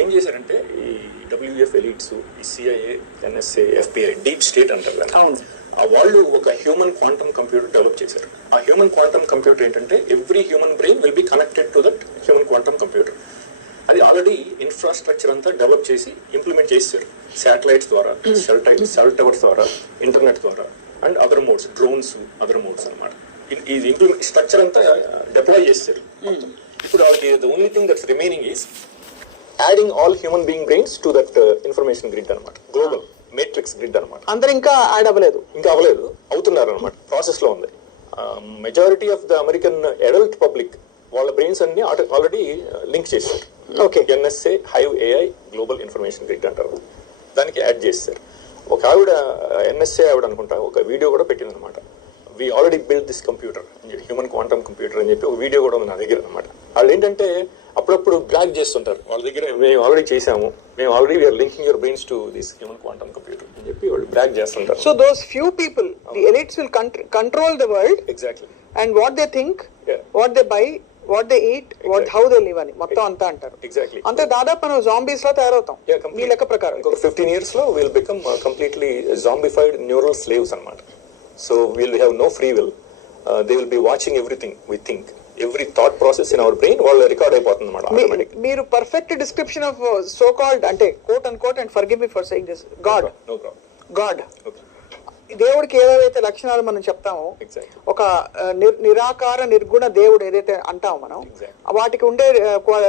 ఏం చేశారంటే ఈ డబ్ల్యూఎఫ్ ఎలీట్స్, ఈ CIA, NSA, FBI, deep state అంటారు కదా, వాళ్ళు ఒక హ్యూమన్ క్వాంటమ్ కంప్యూటర్ డెవలప్ చేశారు. ఆ హ్యూమన్ క్వాంటమ్ కంప్యూటర్ ఏంటంటే every human brain will be connected to that human quantum computer. అది ఆల్రెడీ ఇన్ఫ్రాస్ట్రక్చర్ అంతా డెవలప్ చేసి ఇంప్లిమెంట్ చేశారు. శాటిలైట్స్ ద్వారా, సెల్ టవర్స్ ద్వారా, ఇంటర్నెట్ ద్వారా and other modes, drones, other modes అనమాట. ఇది స్ట్రక్చర్ అంతా డిప్లాయ్ చేశారు. ఇప్పుడు the only thing that's remaining is adding all human being brains to that information grid అనమాట, గ్లోబల్ మేట్రిక్స్ గ్రిడ్ అనమాట. అందరు ఇంకా యాడ్ అవ్వలేదు, అవుతున్నారు అనమాట, ప్రాసెస్ లో ఉంది. Majority of the American adult public వాళ్ళ బ్రెయిన్స్ అన్ని ఆల్రెడీ లింక్ చేశారు. Okay, NSA hive AI global information grid అంటారు, దానికి యాడ్ చేస్తారు. ఒక ఆవిడ ఎన్ఎస్ఏ ఆవిడ అనుకుంటా ఒక వీడియో కూడా పెట్టింది అనమాట. We already build this computer, human quantum computer అని చెప్పి ఒక వీడియో కూడా ఉంది నా దగ్గర అనమాట. వాళ్ళు ఏంటంటే అప్పుడప్పుడు బ్లాక్ చేస్తుంటారు, వాళ్ళ దగ్గర మేము ఆల్రెడీ చేసాము, మేము already we're linking your brains to this human quantum computer అని చెప్పి వాళ్ళు బ్లాక్ చేస్తుంటారు. So those few people, the elites will control the world. Exactly. And what they think, what they buy, what they eat, what how they live అని మొత్తం అంతా అంటారు. Exactly. అంతే, దాదాపు మనం జాంబీస్ లో తయారవుతాం మీ లెక్క ప్రకారం. ఇంకొక 15 years లో will become completely zombified neural slaves అనమాట. So will have no free will. They will be watching everything we think, every thought process in our brain వాళ్ళు రికార్డ్ అయిపోతుంది అనమాట. మీరు perfect description of so called అంటే quote and quote, and forgive me for saying this, God. No problem. God, దేవుడికి ఏదైతే లక్షణాలు మనం చెప్తామో, ఒక నిరాకార నిర్గుణ దేవుడు ఏదైతే అంటామో మనం, వాటికి ఉండే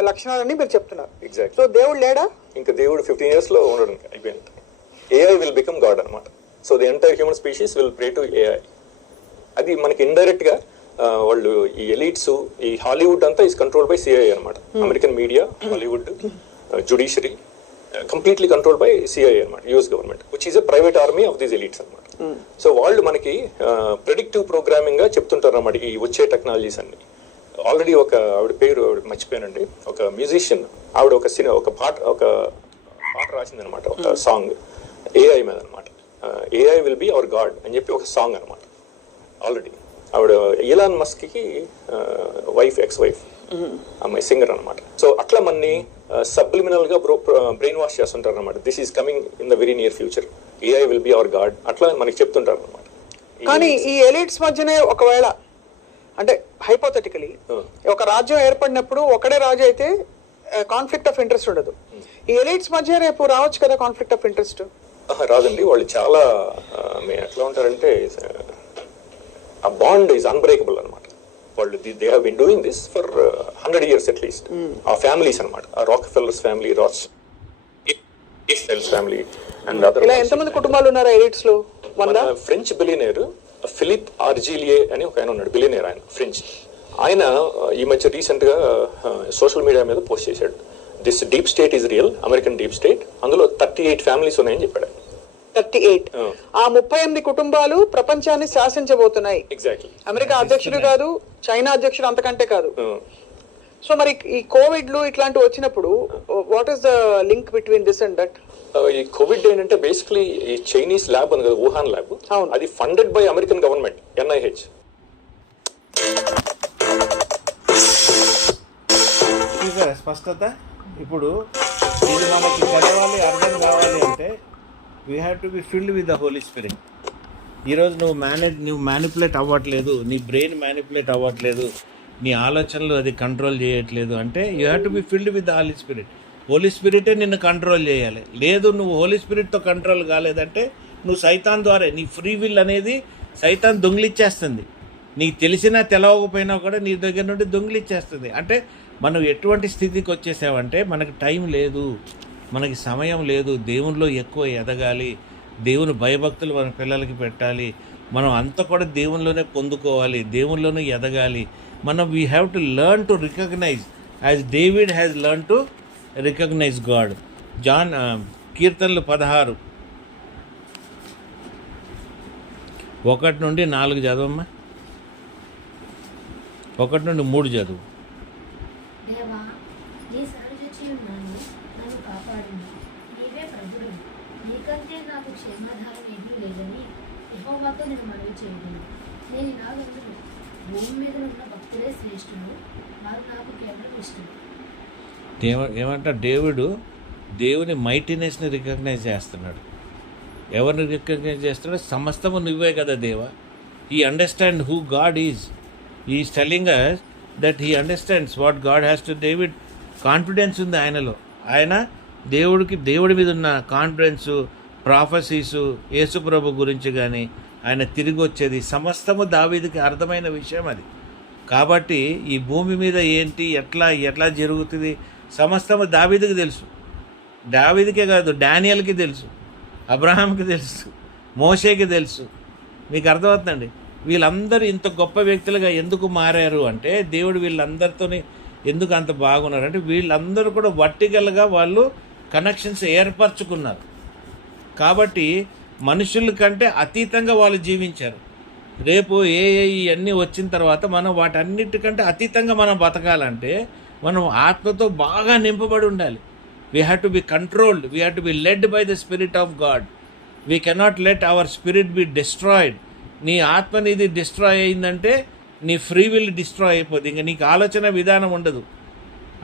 లక్షణాలన్నీ మీరు చెప్తున్నారు. సో దేవుడు లేడా? ఇంకా దేవుడు 15 years లో ఉండడు, ఇంకా అయిపోయింది. ఏఐ విల్ బికమ్ గాడ్ అనమాట. So the entire human species will pray to AI. అది మనకి ఇండైరెక్ట్ గా వాళ్ళు ఈ ఎలీట్స్, ఈ హాలీవుడ్ అంతా ఈస్ కంట్రోల్డ్ బై సిఐఏ అనమాట. American media, Hollywood, judiciary completely controlled by CIA అనమాట, US government, which is a private army of these elites అనమాట. సో వాళ్ళు మనకి ప్రెడిక్టివ్ ప్రోగ్రామింగ్ గా చెప్తుంటారు అన్నమాట ఈ వచ్చే టెక్నాలజీస్ అన్ని. ఆల్రెడీ ఒక ఆవిడ పేరు మర్చిపోయానండి, ఒక మ్యూజిషియన్ ఆవిడ ఒక పాట రాసింది అనమాట, ఒక సాంగ్ ఏఐ మీద అనమాట. AI will be our God అని చెప్పి ఒక సాంగ్ అనమాట. ఆల్రెడీ ఆవిడ ఇలాన్ మస్క్ కి వైఫ్, ఎక్స్ వైఫ్, అమ్మాయి సింగర్ అనమాట. సో అట్లా మనని సబ్లిమినల్ గా బ్రెయిన్ వాష్ చేస్తుంటారు అనమాట. This is coming in the very near future, AI will be our God, అట్లా మనకి చెప్తుంటారు అనమాట. కానీ ఈ ఎలిట్స్ మధ్యనే ఒకవేళ అంటే హైపోథెటికలీ ఒక రాజ్యం ఏర్పడినప్పుడు ఒకడే రాజు అయితే కాన్ఫ్లిక్ట్ ఆఫ్ ఇంట్రెస్ట్ ఉండదు. ఈ ఎలిట్స్ మధ్య రేపు రావచ్చు కదా కాన్ఫ్లిక్ట్ ఆఫ్ ఇంట్రెస్ట్? రాదండి. వాళ్ళు చాలా ఎట్లా ఉంటారంటే ఆ బాండ్ ఈజ్ అన్బ్రేకబుల్ అనమాట. వాళ్ళు they have been doing this for 100 years at least. ఆ ఫ్యామిలీస్ అనమాట, ఆ Rockefellers family, Rothschild family and other. ఇలా ఎంతమంది కుటుంబాలు ఉన్నారు ఎలిట్స్ లో? ఫ్రెంచ్ బిలియనేర్ ఫిలిప్ ఆర్జిలియే అని ఒక ఆయన ఉన్నాడు, బిలియనేర్, ఆయన ఫ్రెంచ్. ఆయన ఈ మధ్య రీసెంట్ గా సోషల్ మీడియా మీద పోస్ట్ చేశాడు, this deep state is real, American deep state, అందులో 38 ఫ్యామిలీస్ ఉన్నాయని చెప్పాడు. 38. ఆ 38 కుటుంబాలు ప్రపంచాన్ని శాసించబోతున్నాయి. ఎగ్జాక్ట్లీ. అమెరికా అధ్యక్షుడు కాదు, చైనా అధ్యక్షుడు అంతకంటే కాదు. సో మరి ఈ కోవిడ్లు ఇట్లాంటివి వచ్చినప్పుడు what is the link between this and that? ఈ కోవిడ్ ఏంటంటే బేసిక్లీ ఈ చైనీస్ ల్యాబ్ ఉంది కదా, వుహాన్ ల్యాబ్, అది funded by American government, NIH. స్పష్టత. ఇప్పుడు ఇది మనకి చదవాలి, అర్థం కావాలి అంటే we have to be filled with the Holy Spirit. ఈరోజు నువ్వు మ్యానిపులేట్ అవ్వట్లేదు, నీ బ్రెయిన్ మ్యానిపులేట్ అవ్వట్లేదు, నీ ఆలోచనలు అది కంట్రోల్ చేయట్లేదు అంటే you have to be filled with the Holy Spirit. Holy స్పిరిటే నిన్ను కంట్రోల్ చేయాలి. లేదు నువ్వు హోలీ స్పిరిట్తో కంట్రోల్ కాలేదంటే నువ్వు సైతాన్ ద్వారా, నీ ఫ్రీ విల్ అనేది సైతాన్ దొంగిలిచ్చేస్తుంది. నీకు తెలిసినా తెలవకపోయినా కూడా నీ దగ్గర నుండి దొంగిలిచ్చేస్తుంది. అంటే మనం ఎటువంటి స్థితికి వచ్చేసామంటే మనకి టైం లేదు, మనకి సమయం లేదు, దేవునిలో ఎక్కువ ఎదగాలి, దేవుని భయభక్తులు మన పిల్లలకి పెట్టాలి, మనం అంతా కూడా దేవునిలోనే పొందుకోవాలి, దేవునిలోనే ఎదగాలి. మనం we have to learn to recognize as David has learn to recognize God. కీర్తనలు 16 1 నుండి 4 చదవమ్మా. 1 నుండి 3 చదువు. దేవా, నీ సరజొచ్చి ఉన్నాను, నన్ను కాపాడును. నీవే ప్రభుడు, నీకంటే నాకు క్షేమాధారం ఏమీ లేదని యెహోవాతో నేను మనవి చేయను. నేను ఇలాగందును, భూమి మీద ఉన్న భక్తులే శ్రేష్ఠులు, వారు నాకు కేవలం ఇష్టం. ఏమంటారు దేవుని మైటీనెస్ని రికగ్నైజ్ చేస్తున్నాడు. ఎవరిని రికగ్నైజ్ చేస్తున్నాడు? సమస్తము నువ్వే కదా దేవా. He understand who God is. Is telling us that he understands what God has to. David confidence ఉంది ఆయనలో. ఆయన దేవుడి మీద ఉన్న కాన్ఫిడెన్సు, ప్రాఫెసీసు, యేసుప్రభు గురించి కానీ ఆయన తిరిగి వచ్చేది సమస్తము దావీదుకి అర్థమైన విషయం అది. కాబట్టి ఈ భూమి మీద ఏంటి, ఎట్లా జరుగుతుంది సమస్తము దావీదుకి తెలుసు. దావీదుకే కాదు, డానియల్కి తెలుసు, అబ్రహాంకి తెలుసు, మోషేకి తెలుసు. మీకు అర్థమవుతుందండి. వీళ్ళందరూ ఇంత గొప్ప వ్యక్తులుగా ఎందుకు మారారు అంటే దేవుడు వీళ్ళందరితోని ఎందుకు అంత బాగున్నారు అంటే వీళ్ళందరూ కూడా వర్టికల్గా వాళ్ళు కనెక్షన్స్ ఏర్పరచుకున్నారు. కాబట్టి మనుషుల కంటే అతీతంగా వాళ్ళు జీవించారు. రేపు ఇవన్నీ వచ్చిన తర్వాత మనం వాటన్నిటికంటే అతీతంగా మనం బతకాలంటే మనం ఆత్మతో బాగా నింపబడి ఉండాలి. We have to be controlled, we have to B led by the spirit of God. We cannot let hour spirit be destroyed. నీ ఆత్మ నీది డిస్ట్రాయ్ అయిందంటే నీ ఫ్రీ విల్ డిస్ట్రాయ్ అయిపోతుంది. ఇంకా నీకు ఆలోచన విధానం ఉండదు.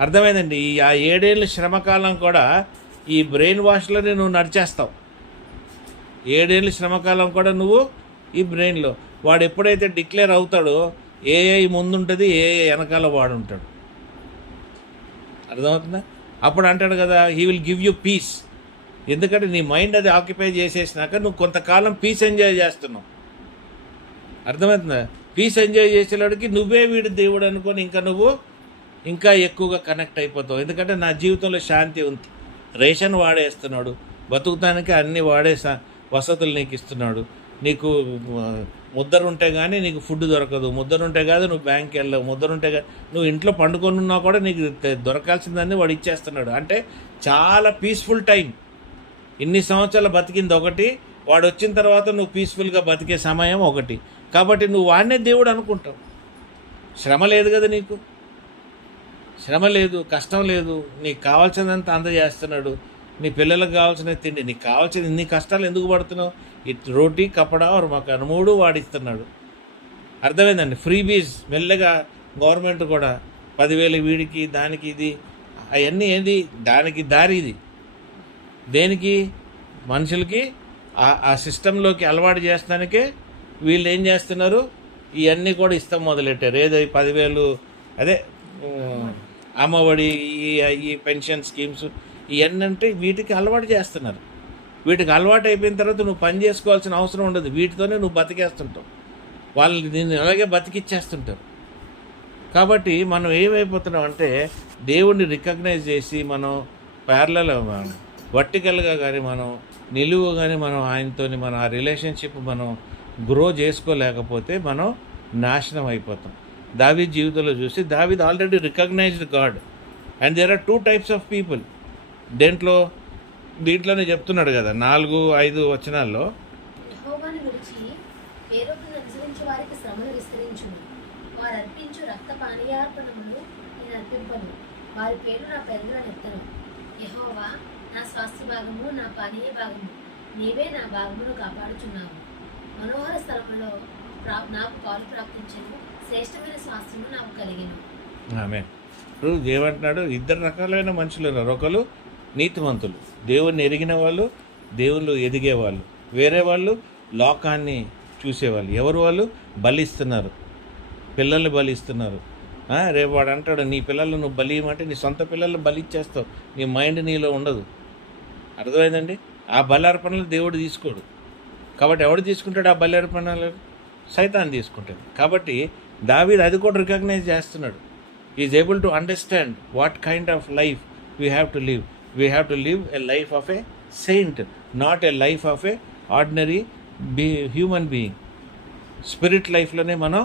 అర్థమైందండి. ఆ 7 ఏళ్ళ శ్రమకాలం కూడా ఈ బ్రెయిన్ వాష్లోనే నువ్వు నడిచేస్తావు. 7 ఏళ్ళ శ్రమకాలం కూడా నువ్వు ఈ బ్రెయిన్లో. వాడు ఎప్పుడైతే డిక్లేర్ అవుతాడో ఏఐ ముందుంటుంది, ఏఐ వెనకాల వాడు ఉంటాడు. అర్థమవుతుందా? అప్పుడు అంటాడు కదా, he will give you peace. ఎందుకంటే నీ మైండ్ అది ఆక్యుపై చేసేసినాక నువ్వు కొంతకాలం పీస్ ఎంజాయ్ చేస్తున్నావు. అర్థమవుతుందా? పీస్ ఎంజాయ్ చేసేవాడికి నువ్వే వీడి దేవుడు అనుకొని నువ్వు ఇంకా ఎక్కువగా కనెక్ట్ అయిపోతావు. ఎందుకంటే నా జీవితంలో శాంతి ఉంది. రేషన్ వాడేస్తున్నాడు, బతుకుతానికి అన్ని వాడే వసతులు నీకు ఇస్తున్నాడు. నీకు ముద్దర ఉంటే కానీ నీకు ఫుడ్ దొరకదు, ముద్దర ఉంటే కాదు నువ్వు బ్యాంక్కి వెళ్ళవు, ముద్దర ఉంటే కాదు నువ్వు ఇంట్లో పండుకొని ఉన్నా కూడా నీకు దొరకాల్సిందని వాడు ఇచ్చేస్తున్నాడు. అంటే చాలా పీస్ఫుల్ టైం. ఇన్ని సంవత్సరాలు బతికింది ఒకటి, వాడు వచ్చిన తర్వాత నువ్వు పీస్ఫుల్గా బతికే సమయం ఒకటి. కాబట్టి నువ్వు వాడినే దేవుడు అనుకుంటావు. శ్రమ లేదు కదా నీకు, శ్రమ లేదు, కష్టం లేదు, నీకు కావాల్సినంత అందజేస్తున్నాడు. నీ పిల్లలకు కావాల్సిన తిండి, నీకు కావాల్సిన ఇన్ని కష్టాలు ఎందుకు పడుతున్నావు? రోటీ కపడా ఒక మకాన్ 3 వాడిస్తున్నాడు. అర్థమైందండి. ఫ్రీ బీజ్ మెల్లగా గవర్నమెంట్ కూడా 10,000 వీడికి దానికి ఇది అవన్నీ ఏంది, దానికి దారి ఇది. దేనికి? మనుషులకి ఆ సిస్టంలోకి అలవాటు చేస్తానికే వీళ్ళు ఏం చేస్తున్నారు, ఇవన్నీ కూడా ఇస్తాం మొదలెట్టారు. ఏదో 10,000 అదే అమ్మఒడి, ఈ పెన్షన్ స్కీమ్స్ ఇవన్నీ అంటే వీటికి అలవాటు చేస్తున్నారు. వీటికి అలవాటు అయిపోయిన తర్వాత నువ్వు పని చేసుకోవాల్సిన అవసరం ఉండదు. వీటితోనే నువ్వు బతికేస్తుంటావు. వాళ్ళు నిన్ను అలాగే బతికిచ్చేస్తుంటారు. కాబట్టి మనం ఏమైపోతున్నాం అంటే దేవుణ్ణి రికగ్నైజ్ చేసి మనం ప్యారలల్ వర్టికల్గా కానీ మనం నిలువు కానీ మనం ఆయనతోని మన ఆ రిలేషన్షిప్ మనం గ్రో చేసుకోలేకపోతే మనం నాశనం అయిపోతాం. దావీదు జీవితంలో చూసి దావీదు already recognized God. And there are 2 types of people. దీంట్లోనే చెప్తున్నాడు కదా 4-5 వచనాల్లో, యెహోవాను విడిచి వేరొకరిని అనుసరించే వారికి శ్రమను విస్తరించును. వారు అర్పించు రక్త పానీయార్పణములు నేను అర్పింపను. వారి పేరు నా పెదవుల నెత్తను. యెహోవా నా స్వాస్థ్య భాగము, నా పానీయ భాగము, నీవే నా భాగమును కాపాడుచున్నావు. మనోహర స్థలములో నాకు పాలు ప్రాప్తించను, శ్రేష్టమైన స్వాస్థ్యము నాకు కలిగెను. ఆమేన్. ఇప్పుడు ఏమంటున్నాడు? 2 రకాలైన మనుషులు ఉన్నారు. ఒకరు నీతిమంతులు, దేవుణ్ణి ఎరిగిన వాళ్ళు, దేవుళ్ళు ఎదిగేవాళ్ళు. వేరే వాళ్ళు లోకాన్ని చూసేవాళ్ళు. ఎవరు వాళ్ళు? బలిస్తున్నారు, పిల్లల్ని బలిస్తున్నారు. రేపు వాడు అంటాడు, నీ పిల్లలు నువ్వు బలి ఇవ్వమంటే నీ సొంత పిల్లల్ని బలి ఇచ్చేస్తావు. నీ మైండ్ నీలో ఉండదు. అర్థమైందండి? ఆ బలి అర్పణలు దేవుడు తీసుకోడు. కాబట్టి ఎవడు తీసుకుంటాడు ఆ బలి అర్పణలు? సైతాన్ తీసుకుంటాడు. కాబట్టి దావీదు అది కూడా రికగ్నైజ్ చేస్తున్నాడు. Is able to understand what kind of life we have to live. We have to live a life of a saint, not a life of a ordinary human being. Spirit లైఫ్లోనే మనం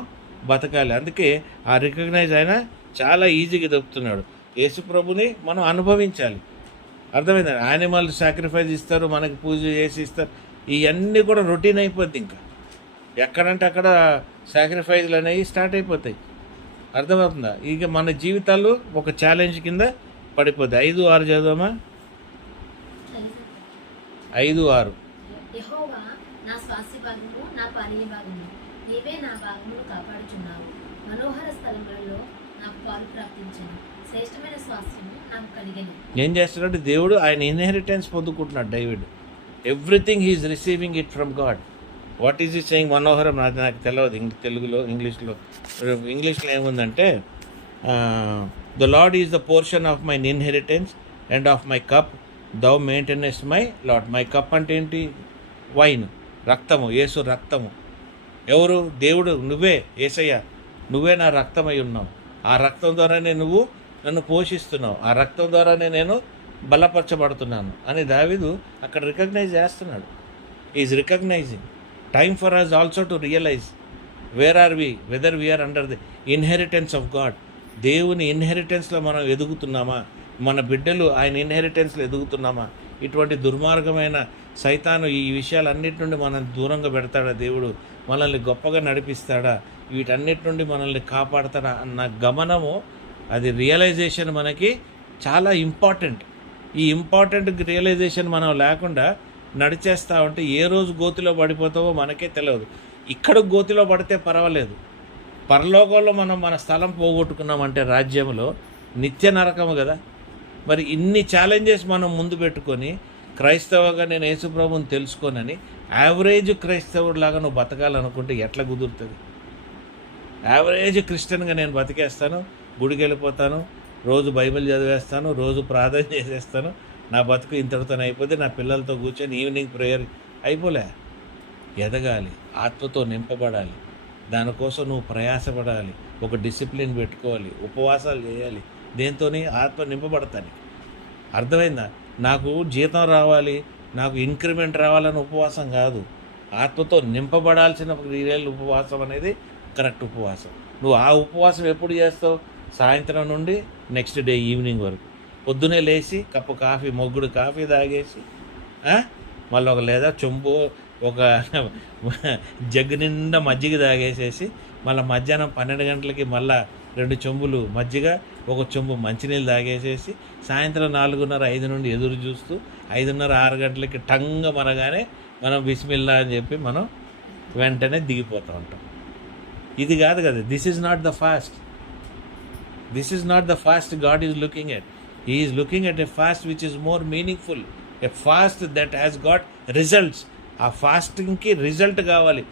బతకాలి. అందుకే ఆ recognise అయినా చాలా ఈజీగా దొరుకుతున్నాడు. యేసు ప్రభుని మనం అనుభవించాలి. అర్థమైంది? యానిమల్ సాక్రిఫైస్ ఇస్తారు, మనకి పూజ చేసి ఇస్తారు. ఇవన్నీ కూడా రొటీన్ అయిపోద్ది. ఇంకా ఎక్కడంటే అక్కడ సాక్రిఫైజ్లు అనేవి స్టార్ట్ అయిపోతాయి. అర్థమవుతుందా? ఇక మన జీవితాలు ఒక ఛాలెంజ్ కింద పడిపోద్ది. 5:6 చదవమా? 5:6. యెహోవా నా స్వాస్థ్య భాగము, నా పానీయ భాగము, నీవే నా భాగమును కాపాడుచున్నావు. మనోహర స్థలములలో నాకు పాలు ప్రాప్తించను, శ్రేష్టమైన స్వాస్థ్యము నాకు కలిగెను. ఏం చేస్తున్నాడు దేవుడు? ఆయన ఇన్హెరిటెన్స్ పొందుకుంటున్నాడు David. Everything he's receiving it from God. What is he saying? Manoharam నాకు తెలియదు తెలుగులో. ఇంగ్లీష్లో ఏముందంటే the Lord is the portion of my inheritance and of my cup thou maintenance my Lord. My cup అంటే ఏంటి? వైన్, రక్తము, యేసు రక్తము. ఎవరు? దేవుడు. నువ్వే యేసయ్య, నువ్వే నా రక్తమై ఉన్నావు. ఆ రక్తం ద్వారానే నువ్వు నన్ను పోషిస్తున్నావు, ఆ రక్తం ద్వారానే నేను బలపరచబడుతున్నాను అని దావీదు అక్కడ రికగ్నైజ్ చేస్తున్నాడు. Is recognizing time for us also to realize where are we, whether we're under the inheritance of God. దేవుని ఇన్హెరిటెన్స్లో మనం ఎదుగుతున్నామా? మన బిడ్డలు ఆయన ఇన్హెరిటెన్స్లో ఎదుగుతున్నామా? ఇటువంటి దుర్మార్గమైన సైతాను ఈ విషయాలన్నిటి నుండి మనం దూరంగా పెడతాడా దేవుడు? మనల్ని గొప్పగా నడిపిస్తాడా? వీటన్నిటి నుండి మనల్ని కాపాడతాడా అన్న గమనము, అది రియలైజేషన్ మనకి చాలా ఇంపార్టెంట్. ఈ ఇంపార్టెంట్ రియలైజేషన్ మనం లేకుండా నడిచేస్తా ఉంటే ఏ రోజు గోతిలో పడిపోతావో మనకే తెలియదు. ఇక్కడ గోతిలో పడితే పర్వాలేదు, పరలోకంలో మనం మన స్థలం పోగొట్టుకున్నామంటే రాజ్యంలో నిత్య నరకము కదా. మరి ఇన్ని ఛాలెంజెస్ మనం ముందు పెట్టుకొని క్రైస్తవుగా నేను యేసుప్రభుని తెలుసుకోనని యావరేజ్ క్రైస్తవుడిలాగా నువ్వు బతకాలనుకుంటే ఎట్లా కుదురుతుంది? యావరేజ్ క్రిస్టియన్గా నేను బతికేస్తాను, గుడికి వెళ్ళిపోతాను, రోజు బైబిల్ చదివేస్తాను, రోజు ప్రార్థన చేసేస్తాను, నా బతుకు ఇంతటితో అయిపోతే నా పిల్లలతో కూర్చొని ఈవినింగ్ ప్రేయర్ అయిపోలే. ఎదగాలి, ఆత్మతో నింపబడాలి, దానికోసం నువ్వు ప్రయాసపడాలి, ఒక డిసిప్లిన్ పెట్టుకోవాలి, ఉపవాసాలు చేయాలి. దేంతోని? ఆత్మ నింపబడతానికి. అర్థమైందా? నాకు జీతం రావాలి, నాకు ఇంక్రిమెంట్ రావాలని ఉపవాసం కాదు, ఆత్మతో నింపబడాల్సిన క్రియలు ఉపవాసం అనేది కరెక్ట్ ఉపవాసం. నువ్వు ఆ ఉపవాసం ఎప్పుడు చేస్తావు? సాయంత్రం నుండి నెక్స్ట్ డే ఈవినింగ్ వరకు. పొద్దునే లేచి కప్పు కాఫీ, మొగ్గుడు కాఫీ తాగేసి మళ్ళీ లేదా చెంబు, ఒక జగ్గు నిండా మజ్జిగ తాగేసేసి మళ్ళీ మధ్యాహ్నం 12 గంటలకి మళ్ళీ 2 చెంబులు మజ్జిగ, ఒక చెంబు మంచినీళ్ళు తాగేసేసి సాయంత్రం 4:30, 5 నుండి ఎదురు చూస్తూ 5:30, 6 గంటలకి టంగ మనగానే మనం బిస్మిల్లా అని చెప్పి మనం వెంటనే దిగిపోతూ ఉంటాం. ఇది కాదు కదా. This is not the fast. This is not the fast God is looking at. He is looking at a fast which is more meaningful, a fast that has got results. ఆ ఫాస్టింగ్కి రిజల్ట్ కావాలి.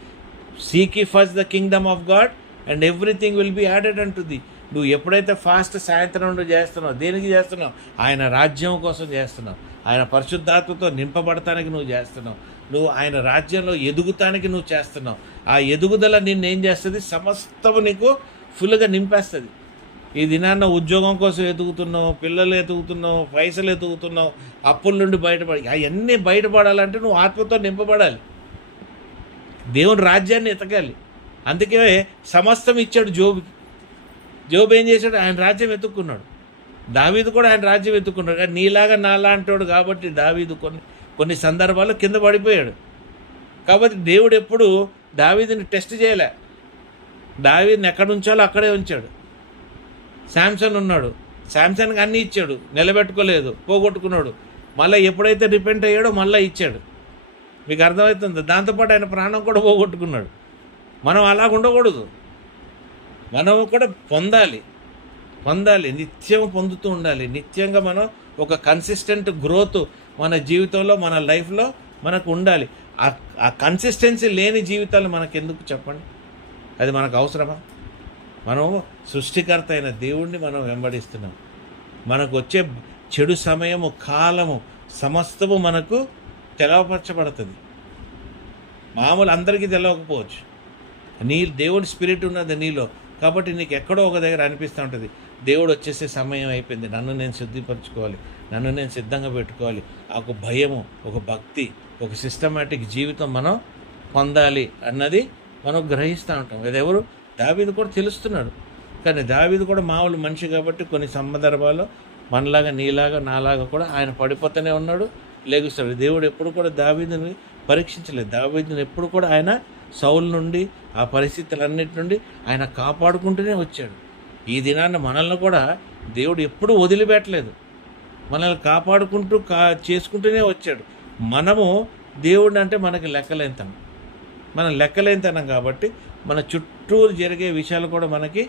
Seek ye first the kingdom of God and everything will be added unto thee. నువ్వు ఎప్పుడైతే fast సాయంత్రం నుండి చేస్తున్నావు, దేనికి చేస్తున్నావు? ఆయన రాజ్యం కోసం చేస్తున్నావు, ఆయన పరిశుద్ధాత్మతో నింపబడటానికి నువ్వు చేస్తున్నావు, నువ్వు ఆయన రాజ్యంలో ఎదుగుతానికి నువ్వు చేస్తున్నావు. ఆ ఎదుగుదల నిన్నేం చేస్తుంది? సమస్తము నీకు ఫుల్గా నింపేస్తుంది. ఈ దినాన్న ఉద్యోగం కోసం ఎదుగుతున్నావు, పిల్లలు ఎదుగుతున్నావు, పైసలు ఎదుగుతున్నావు, అప్పుల నుండి బయటపడి, అవన్నీ బయటపడాలంటే నువ్వు ఆత్మతో నింపబడాలి, దేవుని రాజ్యాన్ని ఎతకాలి. అందుకే సమస్తం ఇచ్చాడు జోబుకి. జోబు ఏం చేశాడు? ఆయన రాజ్యం ఎత్తుక్కున్నాడు. దావీదు కూడా ఆయన రాజ్యం ఎత్తుకున్నాడు. కానీ నీలాగా నాలాంటోడు కాబట్టి దావీదు కొన్ని సందర్భాల్లో కింద పడిపోయాడు. కాబట్టి దేవుడు ఎప్పుడు దావీదుని టెస్ట్ చేయలే, దావీదుని ఎక్కడ ఉంచాలో అక్కడే ఉంచాడు. శాంసన్ ఉన్నాడు, శాంసన్కి అన్నీ ఇచ్చాడు, నిలబెట్టుకోలేదు, పోగొట్టుకున్నాడు. మళ్ళీ ఎప్పుడైతే రిపెంట్ అయ్యాడో మళ్ళీ ఇచ్చాడు. మీకు అర్థమవుతుంది? దాంతోపాటు ఆయన ప్రాణం కూడా పోగొట్టుకున్నాడు. మనం అలాగ ఉండకూడదు, మనం కూడా పొందాలి, నిత్యం పొందుతూ ఉండాలి. నిత్యంగా మనం ఒక కన్సిస్టెంట్ గ్రోత్ మన జీవితంలో, మన లైఫ్లో మనకు ఉండాలి. ఆ కన్సిస్టెన్సీ లేని జీవితాలు మనకెందుకు చెప్పండి? అది మనకు అవసరమా? మనం సృష్టికర్త అయిన దేవుణ్ణి మనం వెంబడిస్తున్నాం. మనకు వచ్చే చెడు సమయము, కాలము సమస్తము మనకు తెలవపరచబడుతుంది. మామూలు అందరికీ తెలియకపోవచ్చు. దేవుడి స్పిరిట్ ఉన్నది నీలో, కాబట్టి నీకు ఎక్కడో ఒక దగ్గర అనిపిస్తూ ఉంటుంది, దేవుడు వచ్చేసే సమయం అయిపోయింది, నన్ను నేను శుద్ధిపరచుకోవాలి, నన్ను నేను సిద్ధంగా పెట్టుకోవాలి. ఒక భయము, ఒక భక్తి, ఒక సిస్టమేటిక్ జీవితం మనం పొందాలి అన్నది మనం గ్రహిస్తూ ఉంటాం. అది ఎవరు? దావీదు కూడా తెలుస్తున్నాడు. కానీ దావీదు కూడా మామూలు మనిషి కాబట్టి కొన్ని సందర్భాల్లో మనలాగా, నీలాగా, నాలాగా కూడా ఆయన పడిపోతూనే ఉన్నాడు, లేగుస్తాడు. దేవుడు ఎప్పుడు కూడా దావీదుని పరీక్షించలేదు. దావీదుని ఎప్పుడు కూడా ఆయన సౌలు నుండి, ఆ పరిస్థితులన్నిటి నుండి ఆయన కాపాడుకుంటూనే వచ్చాడు. ఈ దినాన్ని మనల్ని కూడా దేవుడు ఎప్పుడూ వదిలిపెట్టలేదు, మనల్ని కాపాడుకుంటూ చేసుకుంటూనే వచ్చాడు. మనము దేవుడు అంటే మనకి లెక్కలేంతనం, మనం లెక్కలేంతనం కాబట్టి మన చుట్టూ జరిగే విషయాలు కూడా మనకి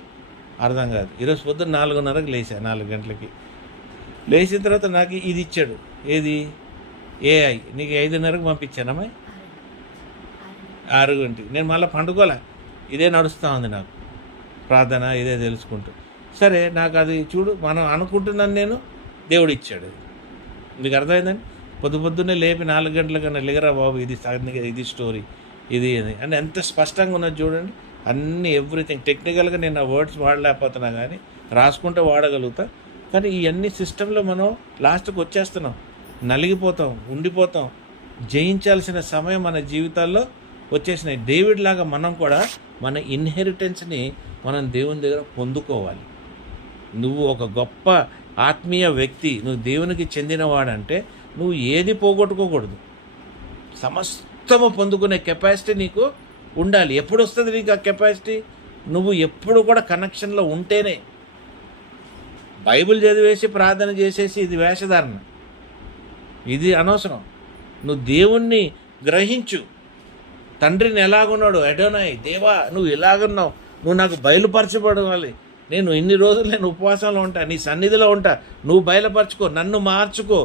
అర్థం కాదు. ఈరోజు పొద్దున్న 4:30కి లేచా, 4 గంటలకి లేచిన తర్వాత నాకు ఇది ఇచ్చాడు. ఏది? ఏఐ. నీకు 5:30కి పంపించానమ్మా, 6 గంటకి. నేను మళ్ళీ పండుకోలే, ఇదే నడుస్తూ ఉంది నాకు ప్రార్థన, ఇదే తెలుసుకుంటూ. సరే, నాకు అది చూడు, మనం అనుకుంటున్నాను, నేను దేవుడు ఇచ్చాడు. మీకు అర్థమైందండి? పొద్దున్నే లేపి 4 గంటల కన్నా లేగరా బాబు, ఇది స్టోరీ, ఇది అని ఎంత స్పష్టంగా ఉన్నది చూడండి. అన్నీ ఎవ్రీథింగ్ టెక్నికల్గా నేను ఆ వర్డ్స్ వాడలేకపోతున్నా, కానీ రాసుకుంటే వాడగలుగుతా. కానీ ఇవన్నీ సిస్టంలో మనం లాస్ట్కి వచ్చేస్తున్నాం, నలిగిపోతాం, ఉండిపోతాం. జయించాల్సిన సమయం మన జీవితాల్లో వచ్చేసినాయి. డేవిడ్ లాగా మనం కూడా మన ఇన్హెరిటెన్స్ని మనం దేవుని దగ్గర పొందుకోవాలి. నువ్వు ఒక గొప్ప ఆత్మీయ వ్యక్తి, నువ్వు దేవునికి చెందినవాడంటే నువ్వు ఏది పోగొట్టుకోకూడదు. సమస్తము పొందుకునే కెపాసిటీ నీకు ఉండాలి. ఎప్పుడు వస్తుంది నీకు ఆ కెపాసిటీ? నువ్వు ఎప్పుడు కూడా కనెక్షన్లో ఉంటేనే. బైబిల్ చదివేసి ప్రార్థన చేసేసి ఇది వేషధారణ, ఇది అనవసరం. నువ్వు దేవుణ్ణి గ్రహించు. తండ్రిని ఎలాగున్నాడు, అడోనాయ్ దేవా నువ్వు ఇలాగున్నావు, నువ్వు నాకు బయలుపరచబడాలి. నేను ఇన్ని రోజులు నేను ఉపవాసంలో ఉంటా, నీ సన్నిధిలో ఉంటా, నువ్వు బయలుపరచుకో, నన్ను మార్చుకో,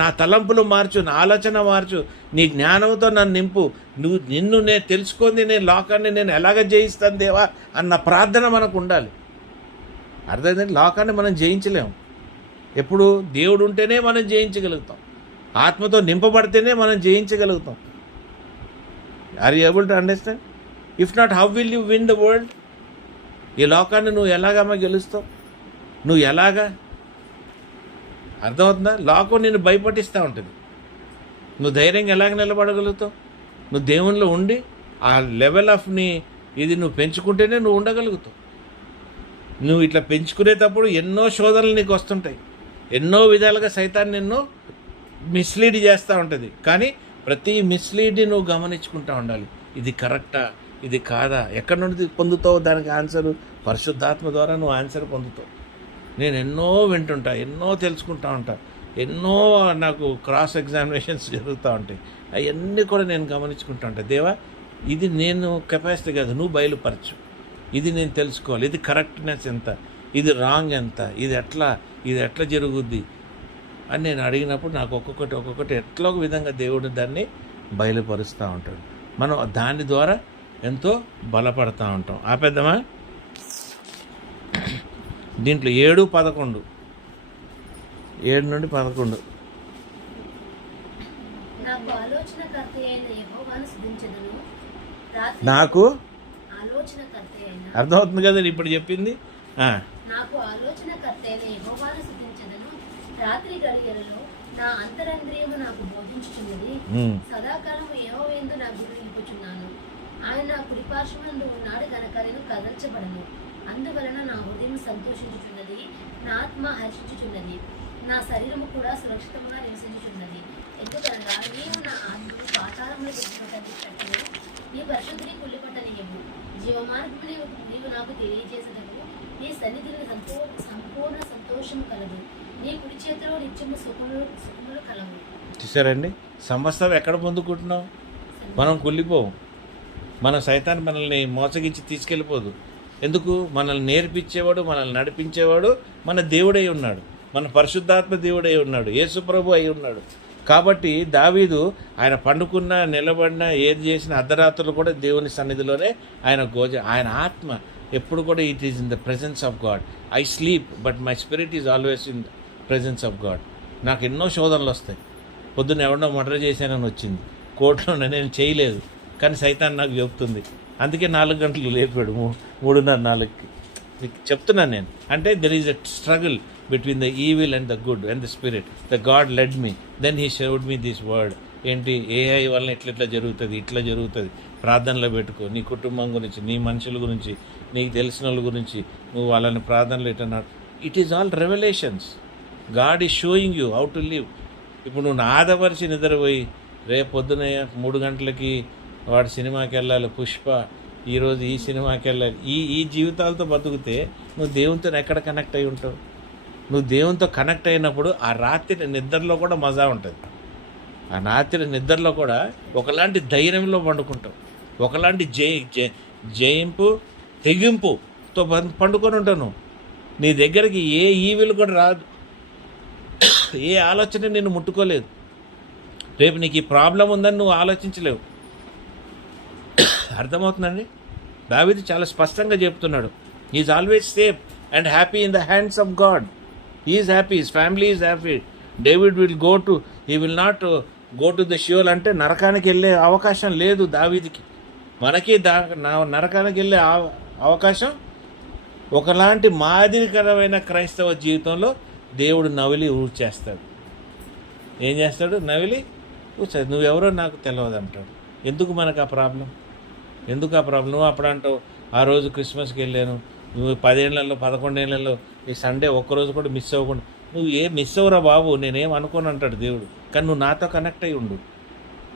నా తలంపులు మార్చు, నా ఆలోచన మార్చు, నీ జ్ఞానంతో నన్ను నింపు, నిన్ను నేను తెలుసుకుంది, నేను లోకాన్ని నేను ఎలాగ జయిస్తాను దేవా అన్న ప్రార్థన మనకు ఉండాలి. అర్థమైందండి? లోకాన్ని మనం జయించలేము. ఎప్పుడు దేవుడు ఉంటేనే మనం జయించగలుగుతాం, ఆత్మతో నింపబడితేనే మనం జయించగలుగుతాం. Are you able to understand? If not, how will you win the world? ఈ లోకాన్ని నువ్వు ఎలాగమ్మా గెలుస్తావు? నువ్వు ఎలాగా? అర్థమవుతుందా? లోకం నిన్ను భయపట్టిస్తూ ఉంటుంది. నువ్వు ధైర్యంగా ఎలాగ నిలబడగలుగుతావు? నువ్వు దేవునిలో ఉండి ఆ లెవెల్ ఆఫ్ ఇది నువ్వు పెంచుకుంటేనే నువ్వు ఉండగలుగుతావు. నువ్వు ఇట్లా పెంచుకునేటప్పుడు ఎన్నో శోధనలు నీకు వస్తుంటాయి, ఎన్నో విధాలుగా సైతాన్ని నిన్ను మిస్లీడ్ చేస్తూ ఉంటుంది. కానీ ప్రతి మిస్లీడ్ని నువ్వు గమనించుకుంటూ ఉండాలి. ఇది కరెక్టా, ఇది కాదా, ఎక్కడి నుండి పొందుతావు దానికి ఆన్సరు? పరిశుద్ధాత్మ ద్వారా నువ్వు ఆన్సర్ పొందుతావు. నేను ఎన్నో వింటుంటా, ఎన్నో తెలుసుకుంటూ ఉంటా, ఎన్నో నాకు క్రాస్ ఎగ్జామినేషన్స్ జరుగుతూ ఉంటాయి. అవన్నీ కూడా నేను గమనించుకుంటూ ఉంటాను. దేవా ఇది నేను కెపాసిటీ కాదు, నువ్వు బయలుపరచు, ఇది నేను తెలుసుకోవాలి, ఇది కరెక్ట్నెస్ ఎంత, ఇది రాంగ్ ఎంత, ఇది ఎట్లా జరుగుద్ది అని నేను అడిగినప్పుడు నాకు ఒక్కొక్కటి ఎట్లా ఒక విధంగా దేవుడు దాన్ని బయలుపరుస్తూ ఉంటాడు. మనం దాని ద్వారా ఎంతో బలపడతా ఉంటాం. ఆపేద్దామా? దీంట్లో 7-11, 7 నుండి 11. నాకు ఆలోచనకర్త అయిన యెహోవాను స్తుతించెదను. నాకు ఆలోచనకర్త అయిన, అర్థమవుతుంది కదండి ఇప్పుడు చెప్పింది? నాకు ఆలోచనకర్త అయిన యెహోవాను స్తుతించెదను. రాత్రి గడియలలో నా అంతరంద్రియము నాకు బోధించుచున్నది. సదాకాలము యెహోవాయందు నా గురి నిలుపుచున్నాను. ఆయన నా కుడిపార్శ్వమందు ఉన్నాడు కనుక నేను కదల్చబడను. అందువలన నా హృదయం సంతోషించుచున్నది, నా ఆత్మ హర్షించుచున్నది, నా శరీరము కూడా సురక్షితంగా నివసించుచున్నది. ఎందుకనగా నీవు నా ఆత్మను పాతాళంలో పెట్టినట్టు నీ పరిశుద్ధిని కుళ్ళిపట్టనియము. జీవమార్గము నీవు నాకు తెలియజేసేటప్పుడు నీ సన్నిధిని సంపూర్ణ సంతోషము కలదు. నీ కుడి చేతిలో నిత్యము సుఖములు కలవు. చూసారండి, సమస్తం ఎక్కడ పొందుకుంటున్నాం? మనం కుళ్ళిపోవు. మన సైతాన్ని మనల్ని మోసగించి తీసుకెళ్ళిపోదు. ఎందుకు? మనల్ని నేర్పించేవాడు, మనల్ని నడిపించేవాడు మన దేవుడై ఉన్నాడు, మన పరిశుద్ధాత్మ దేవుడై ఉన్నాడు, యేసు ప్రభు అయి ఉన్నాడు. కాబట్టి దావీదు ఆయన పండుకున్న, నిలబడిన, ఏది చేసిన అర్ధరాత్రులు కూడా దేవుని సన్నిధిలోనే ఆయన ఆత్మ ఎప్పుడు కూడా it is in the presence of God. I sleep but my spirit is always in the presence of God. నాకు ఎన్నో శోధనలు వస్తాయి. పొద్దున్న ఎవరినో మర్డర్ చేశానని వచ్చింది కోర్టులో, నేను చేయలేదు, కానీ సైతాన్ నాకు చెప్తుంది. అందుకే 4 గంటలు లేపాడు, 3:30-4కి. చెప్తున్నాను నేను. అంటే there is a struggle between the evil and the good and the spirit. The God led me, then he showed me this word. ఏంటి? ఏఐ వలన ఇట్లా జరుగుతుంది. ప్రార్థనలో పెట్టుకో, నీ కుటుంబం గురించి, నీ మనుషుల గురించి, నీకు తెలిసిన వాళ్ళ గురించి నువ్వు వాళ్ళని ప్రార్థనలు ఇట్టన్నాడు. It is all revolutions. God is showing you how to live. ఇప్పుడు నువ్వు ఆదపరిచి నిద్రపోయి రేపు పొద్దున 3 గంటలకి వాడు సినిమాకి వెళ్ళాలి, పుష్ప, ఈరోజు ఈ సినిమాకి వెళ్ళాలి, ఈ జీవితాలతో బతుకుతే నువ్వు దేవునితో ఎక్కడ కనెక్ట్ అయి ఉంటావు? నువ్వు దేవునితో కనెక్ట్ అయినప్పుడు ఆ రాత్రి నిద్రలో కూడా మజా ఉంటుంది. ఆ రాత్రి నిద్రలో కూడా ఒకలాంటి ధైర్యంలో పండుకుంటావు, ఒకలాంటి జయింపు తెగింపుతో పండుకొని ఉంటాను. నీ దగ్గరికి ఏ ఈవిల్ కూడా రాదు, ఏ ఆలోచన నిన్ను ముట్టుకోలేదు. రేపు నీకు ఈ ప్రాబ్లం ఉందని నువ్వు ఆలోచించలేవు. అర్థమవుతుందండి? దావీదు చాలా స్పష్టంగా చెప్తున్నాడు, is always safe and happy in the hands of God. Is happy, his family is happy. David will not go to the Sheol, అంటే నరకానికి వెళ్ళే అవకాశం లేదు దావీదుకి. మనకి నరకానికి వెళ్ళే అవకాశం ఒకలాంటి మాదిరికరమైన క్రైస్తవ జీవితంలో దేవుడు నవిలి ఊడ్చేస్తాడు. ఏం చేస్తాడు? నవిలి ఊడ్చేస్తాడు. నువ్వెవరో నాకు తెలియదు అంటాడు. ఎందుకు మనకు ఆ ప్రాబ్లం? నువ్వు అప్పుడు అంటావు, ఆ రోజు క్రిస్మస్కి వెళ్ళాను, నువ్వు 10 ఏళ్లలో 11 ఏళ్లలో ఈ సండే ఒక్కరోజు కూడా మిస్ అవ్వకుండా. నువ్వు ఏం మిస్ అవ్వరా బాబు, నేనేం అనుకోను అంటాడు దేవుడు. కానీ నువ్వు నాతో కనెక్ట్ అయి ఉండు.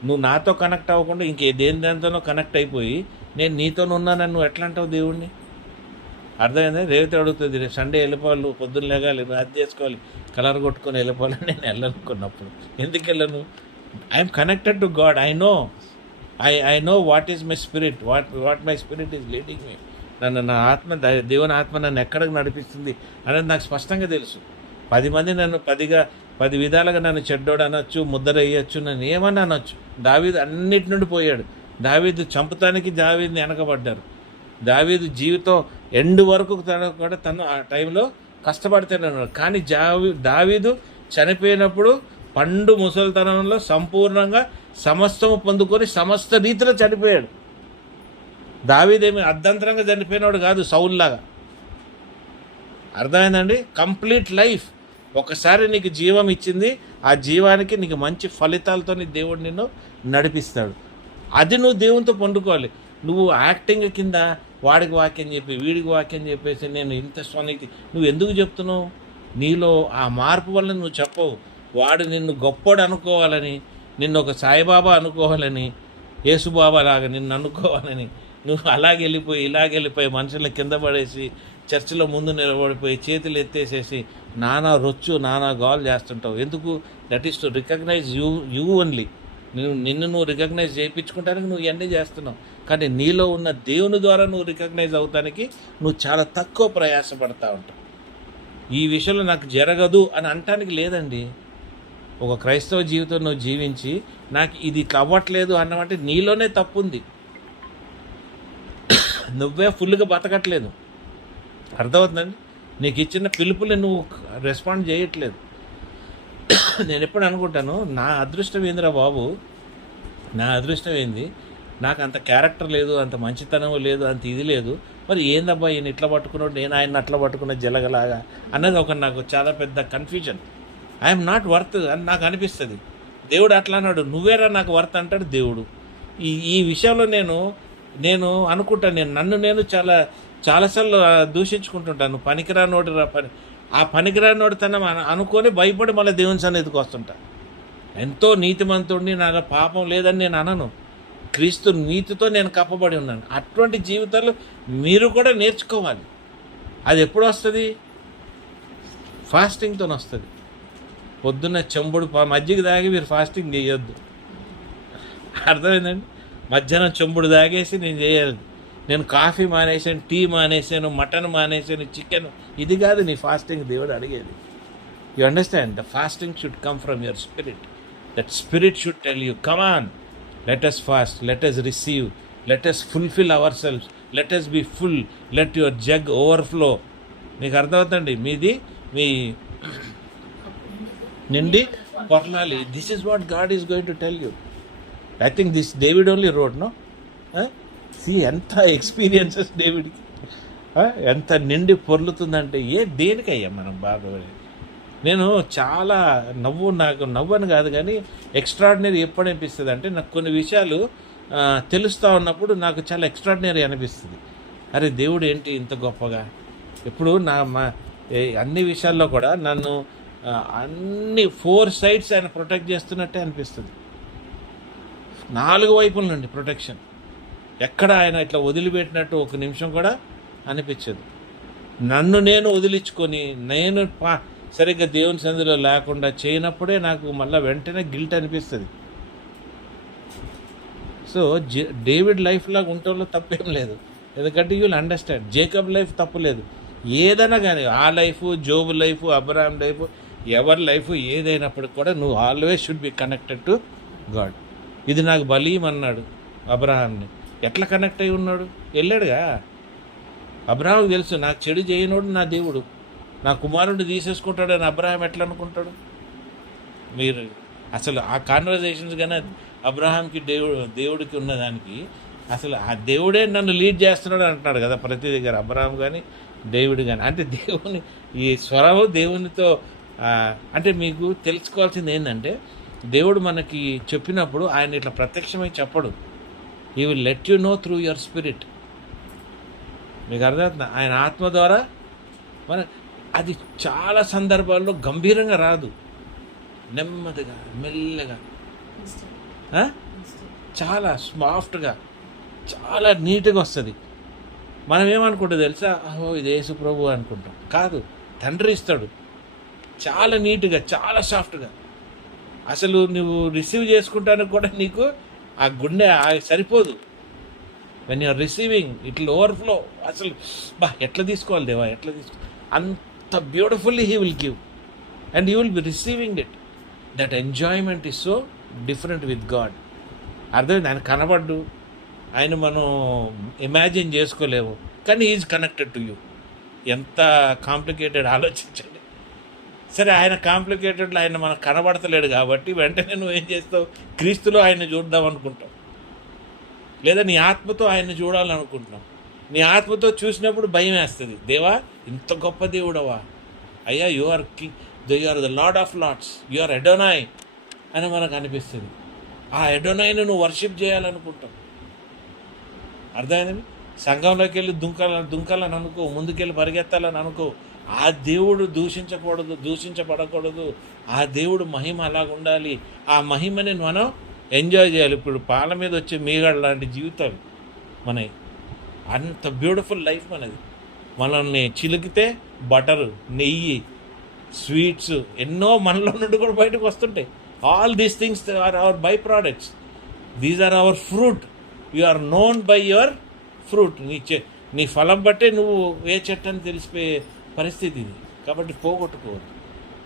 నువ్వు నాతో కనెక్ట్ అవ్వకుండా దాంతోనో కనెక్ట్ అయిపోయి నేను నీతోనే ఉన్నానని నువ్వు ఎట్లా అంటావు దేవుడిని? అర్థమైందా? రేవతి అడుగుతుంది, రేపు సండే వెళ్ళిపోవాలి, పొద్దున్న లేగాలి, అది చేసుకోవాలి, కలర్ కొట్టుకొని వెళ్ళిపోవాలని నేను వెళ్ళనుకున్నప్పుడు ఎందుకు వెళ్ళను? I'm connected to God. I know what is my spirit, what my spirit is leading మీ. నా ఆత్మ, దేవుని ఆత్మ నన్ను ఎక్కడికి నడిపిస్తుంది అనేది నాకు స్పష్టంగా తెలుసు. 10 మంది నన్ను 10 విధాలుగా నన్ను చెడ్డోడు అనొచ్చు, ముద్దర వేయచ్చు, నన్ను ఏమన్నా అనొచ్చు. దావీదు అన్నిటి నుండి పోయాడు. దావీదు చంపుతానికి దావీదుని వెనకబడ్డారు. దావీదు జీవితం ఎండ్ వరకు కూడా తను ఆ టైంలో కష్టపడుతూనే ఉన్నాడు. కానీ దావీదు చనిపోయినప్పుడు పండు ముసలితనంలో సంపూర్ణంగా సమస్తము పొందుకొని సమస్త రీతిలో చనిపోయాడు. దావీదేమి అర్ధంతరంగా చనిపోయినాడు కాదు, సౌల్లాగా. అర్థమైందండి? Complete life. ఒకసారి నీకు జీవం ఇచ్చింది, ఆ జీవానికి నీకు మంచి ఫలితాలతో దేవుడు నిన్ను నడిపిస్తాడు. అది నువ్వు దేవునితో పండుకోవాలి. నువ్వు యాక్టింగ్ కింద వాడికి వాక్యం చెప్పి వీడికి వాక్యం చెప్పేసి నేను ఇంత స్వనీతి నువ్వు ఎందుకు చెప్తున్నావు? నీలో ఆ మార్పు వల్ల నువ్వు చెప్పవు. వాడు నిన్ను గొప్పోడు అనుకోవాలని, నిన్ను ఒక సాయిబాబా అనుకోవాలని, యేసుబాబా లాగా నిన్ను అనుకోవాలని నువ్వు ఇలాగెళ్ళిపోయి మనుషుల కింద పడేసి చర్చిలో ముందు నిలబడిపోయి చేతులు ఎత్తేసేసి నానా గాల్ చేస్తుంటావు. ఎందుకు? That is to recognize you only. నిన్ను రికగ్నైజ్ చేయించుకుంటానికి నువ్వు ఇవన్నీ చేస్తున్నావు. కానీ నీలో ఉన్న దేవుని ద్వారా నువ్వు రికగ్నైజ్ అవుతానికి నువ్వు చాలా తక్కువ ప్రయాసపడతా ఉంటావు. ఈ విషయంలో నాకు జరగదు అని అనటానికి లేదండి. ఒక క్రైస్తవ జీవితం నువ్వు జీవించి నాకు ఇది ఇట్లా అవ్వట్లేదు అన్నమంటే నీలోనే తప్పు ఉంది. నువ్వే ఫుల్గా బతకట్లేదు. అర్థమవుతుందండి? నీకు ఇచ్చిన పిలుపుని నువ్వు రెస్పాండ్ చేయట్లేదు. నేను ఎప్పుడు అనుకుంటాను, నా అదృష్టం ఏందిరా బాబు, నా అదృష్టం ఏంది, నాకు అంత క్యారెక్టర్ లేదు, అంత మంచితనం లేదు, అంత ఇది లేదు, మరి ఏందబ్బా ఈయన ఇట్లా పట్టుకున్నాడు, నేను ఆయన అట్లా పట్టుకున్న జలగలాగా అన్నది నాకు చాలా పెద్ద కన్ఫ్యూజన్. ఐఎమ్ నాట్ వర్త్ అని నాకు అనిపిస్తుంది. దేవుడు అట్లా అన్నాడు, నువ్వేరా నాకు వర్త్ అంటాడు దేవుడు. ఈ విషయంలో నేను అనుకుంటాను, నన్ను చాలాసార్లు దూషించుకుంటుంటాను. ఆ పనికిరానోడు తన అనుకొని భయపడి మళ్ళీ దేవుని సన్నిధికి వస్తుంటా. ఎంతో నీతిమంతుడిని, నాకు పాపం లేదని నేను అనను. క్రీస్తు నీతితో నేను కప్పబడి ఉన్నాను. అటువంటి జీవితాలు మీరు కూడా నేర్చుకోవాలి. అది ఎప్పుడు వస్తుంది? ఫాస్టింగ్తో వస్తుంది. పొద్దున్న చెంబుడు మజ్జిగ తాగి మీరు ఫాస్టింగ్ చేయొద్దు. అర్థమైందండి? మధ్యాహ్నం చెంబుడు తాగేసి నేను చేయాలి. నేను కాఫీ మానేసాను, టీ మానేసాను, మటన్ మానేసాను, చికెన్, ఇది కాదు నీ ఫాస్టింగ్ దేవుడు అడిగేది. You understand? The fasting should come from your spirit. That spirit should tell you, come on, let us fast, let us receive, let us fulfil our selves, let us be full, let your jug overflow. మీకు అర్థమవుతుంది? మీ నిండి పొరలాలి. This is what God is going to tell you. I think this David only wrote, no? ఎంత experiences డేవిడ్కి, ఎంత నిండి పొర్లుతుందంటే దేనికయ్యా మనం బాగా. నేను చాలా నాకు నవ్వని కాదు కానీ ఎక్స్ట్రాడినరీ ఎప్పుడు అనిపిస్తుంది అంటే, నాకు కొన్ని విషయాలు తెలుస్తూ ఉన్నప్పుడు నాకు చాలా ఎక్స్ట్రాడినరీ అనిపిస్తుంది. అరే దేవుడు ఏంటి ఇంత గొప్పగా. ఇప్పుడు అన్ని విషయాల్లో కూడా నన్ను అన్ని 4 sides ఆయన ప్రొటెక్ట్ చేస్తున్నట్టే అనిపిస్తుంది. 4 వైపుల నుండి ప్రొటెక్షన్. ఎక్కడ ఆయన ఇట్లా వదిలిపెట్టినట్టు ఒక నిమిషం కూడా అనిపించదు. నన్ను నేను వదిలించుకొని నేను సరిగ్గా దేవుని సన్నిధిలో లేకుండా చేయనప్పుడే నాకు మళ్ళీ వెంటనే గిల్ట్ అనిపిస్తుంది. సో డేవిడ్ లైఫ్ లాగా ఉండటంలో తప్పేం లేదు, ఎందుకంటే you will understand. Jacob life తప్పులేదు, ఏదైనా కానీ ఆ లైఫ్, జోబు లైఫ్, అబ్రహాం లైఫ్, ఎవరి లైఫ్ ఏదైనప్పటికి కూడా నువ్వు always should be connected to God. ఇది నాకు బలీయమన్నాడు అబ్రహాంని. ఎట్లా కనెక్ట్ అయి ఉన్నాడు? వెళ్ళాడుగా. అబ్రహాంకి తెలుసు నాకు చెడు చేయనోడు నా దేవుడు, నా కుమారుడిని తీసేసుకుంటాడని అబ్రహాం ఎట్లా అనుకుంటాడు? మీరు అసలు ఆ కాన్వర్జేషన్స్ కానీ అబ్రహాంకి దేవుడికి ఉన్నదానికి అసలు ఆ దేవుడే నన్ను లీడ్ చేస్తున్నాడు అంటున్నాడు కదా ప్రతి దగ్గర, అబ్రహాం కానీ దేవుడు కానీ. అంటే దేవుని ఈ స్వరము దేవునితో అంటే మీకు తెలుసుకోవాల్సింది ఏంటంటే, దేవుడు మనకి చెప్పినప్పుడు ఆయన ఇట్లా ప్రత్యక్షమై చెప్పడు. He will let you know through your spirit. మీకు అర్థమవుతుందా? ఆయన ఆత్మ ద్వారా అది చాలా సందర్భాల్లో గంభీరంగా రాదు, నెమ్మదిగా మెల్లగా చాలా సాఫ్ట్గా చాలా నీట్గా వస్తుంది. మనం ఏమనుకుంటాం తెలుసా? ఓహో ఇది యేసు ప్రభు అనుకుంటాం. కాదు, తండ్రి ఇస్తాడు చాలా నీట్గా చాలా సాఫ్ట్గా. అసలు నువ్వు రిసీవ్ చేసుకుంటానికి కూడా నీకు ఆ గుండె సరిపోదు. When you're receiving it will overflow. అసలు ఎట్లా తీసుకోవాలి దేవా, ఎట్లా తీసుకోవాలి, అంత beautifully he will give and you will be receiving it. That enjoyment is so different with God. అర్థమైంది? ఆయన కనబడ్డు, ఆయన మనం ఇమాజిన్ చేసుకోలేము, కానీ ఈజ్ కనెక్టెడ్ టు యూ. ఎంత కాంప్లికేటెడ్ ఆలోచించండి. సరే, ఆయన కాంప్లికేటెడ్లో ఆయన మనకు కనబడతలేడు కాబట్టి వెంటనే నువ్వు ఏం చేస్తావు? క్రీస్తులో ఆయన చూద్దాం అనుకుంటావు, లేదా నీ ఆత్మతో ఆయన చూడాలనుకుంటున్నావు. నీ ఆత్మతో చూసినప్పుడు భయం వేస్తుంది. దేవా ఇంత గొప్ప దేవుడవా అయ్యా, you are the Lord of lords, you are Adonai అని మనకు అనిపిస్తుంది. ఆ ఎడోనాయ్ని నువ్వు వర్షిప్ చేయాలనుకుంటావు. అర్థమైంది? సంఘంలోకి వెళ్ళి దుంకాలని అనుకో, ముందుకెళ్ళి పరిగెత్తాలని అనుకో. ఆ దేవుడు దూషించబడకూడదు. ఆ దేవుడు మహిమ అలాగ ఉండాలి. ఆ మహిమని మనం ఎంజాయ్ చేయాలి. ఇప్పుడు పాల మీద వచ్చే మీగడ లాంటి జీవితాలు మనవి. అంత బ్యూటిఫుల్ లైఫ్ మనది. మనల్ని చిలికితే బటరు, నెయ్యి, స్వీట్స్ ఎన్నో మనలో నుండి కూడా బయటకు వస్తుంటాయి. All these things are our byproducts. These are our fruit. You are known by your fruit. నీ ఫలం బట్టే నువ్వు ఏ చెట్టు అని తెలిసిపోయే పరిస్థితి ఇది. కాబట్టి పోగొట్టుకోవద్దు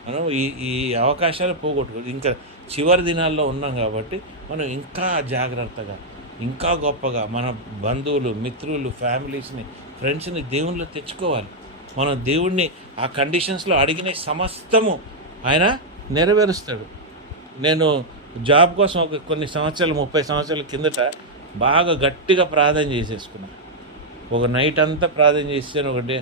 మనం ఈ అవకాశాలు పోగొట్టుకోవద్దు. ఇంకా చివరి దినాల్లో ఉన్నాం కాబట్టి మనం ఇంకా జాగ్రత్తగా, ఇంకా గొప్పగా మన బంధువులు, మిత్రులు, ఫ్యామిలీస్ని, ఫ్రెండ్స్ని దేవునిలో తెచ్చుకోవాలి. మనం దేవుణ్ణి ఆ కండిషన్స్లో అడిగిన సమస్తము ఆయన నెరవేరుస్తాడు. నేను జాబ్ కోసం కొన్ని సంవత్సరాలు 30 సంవత్సరాల కిందట బాగా గట్టిగా ప్రార్థన చేసేసుకున్నాను. ఒక నైట్ అంతా ప్రార్థన చేసాను, ఒక డే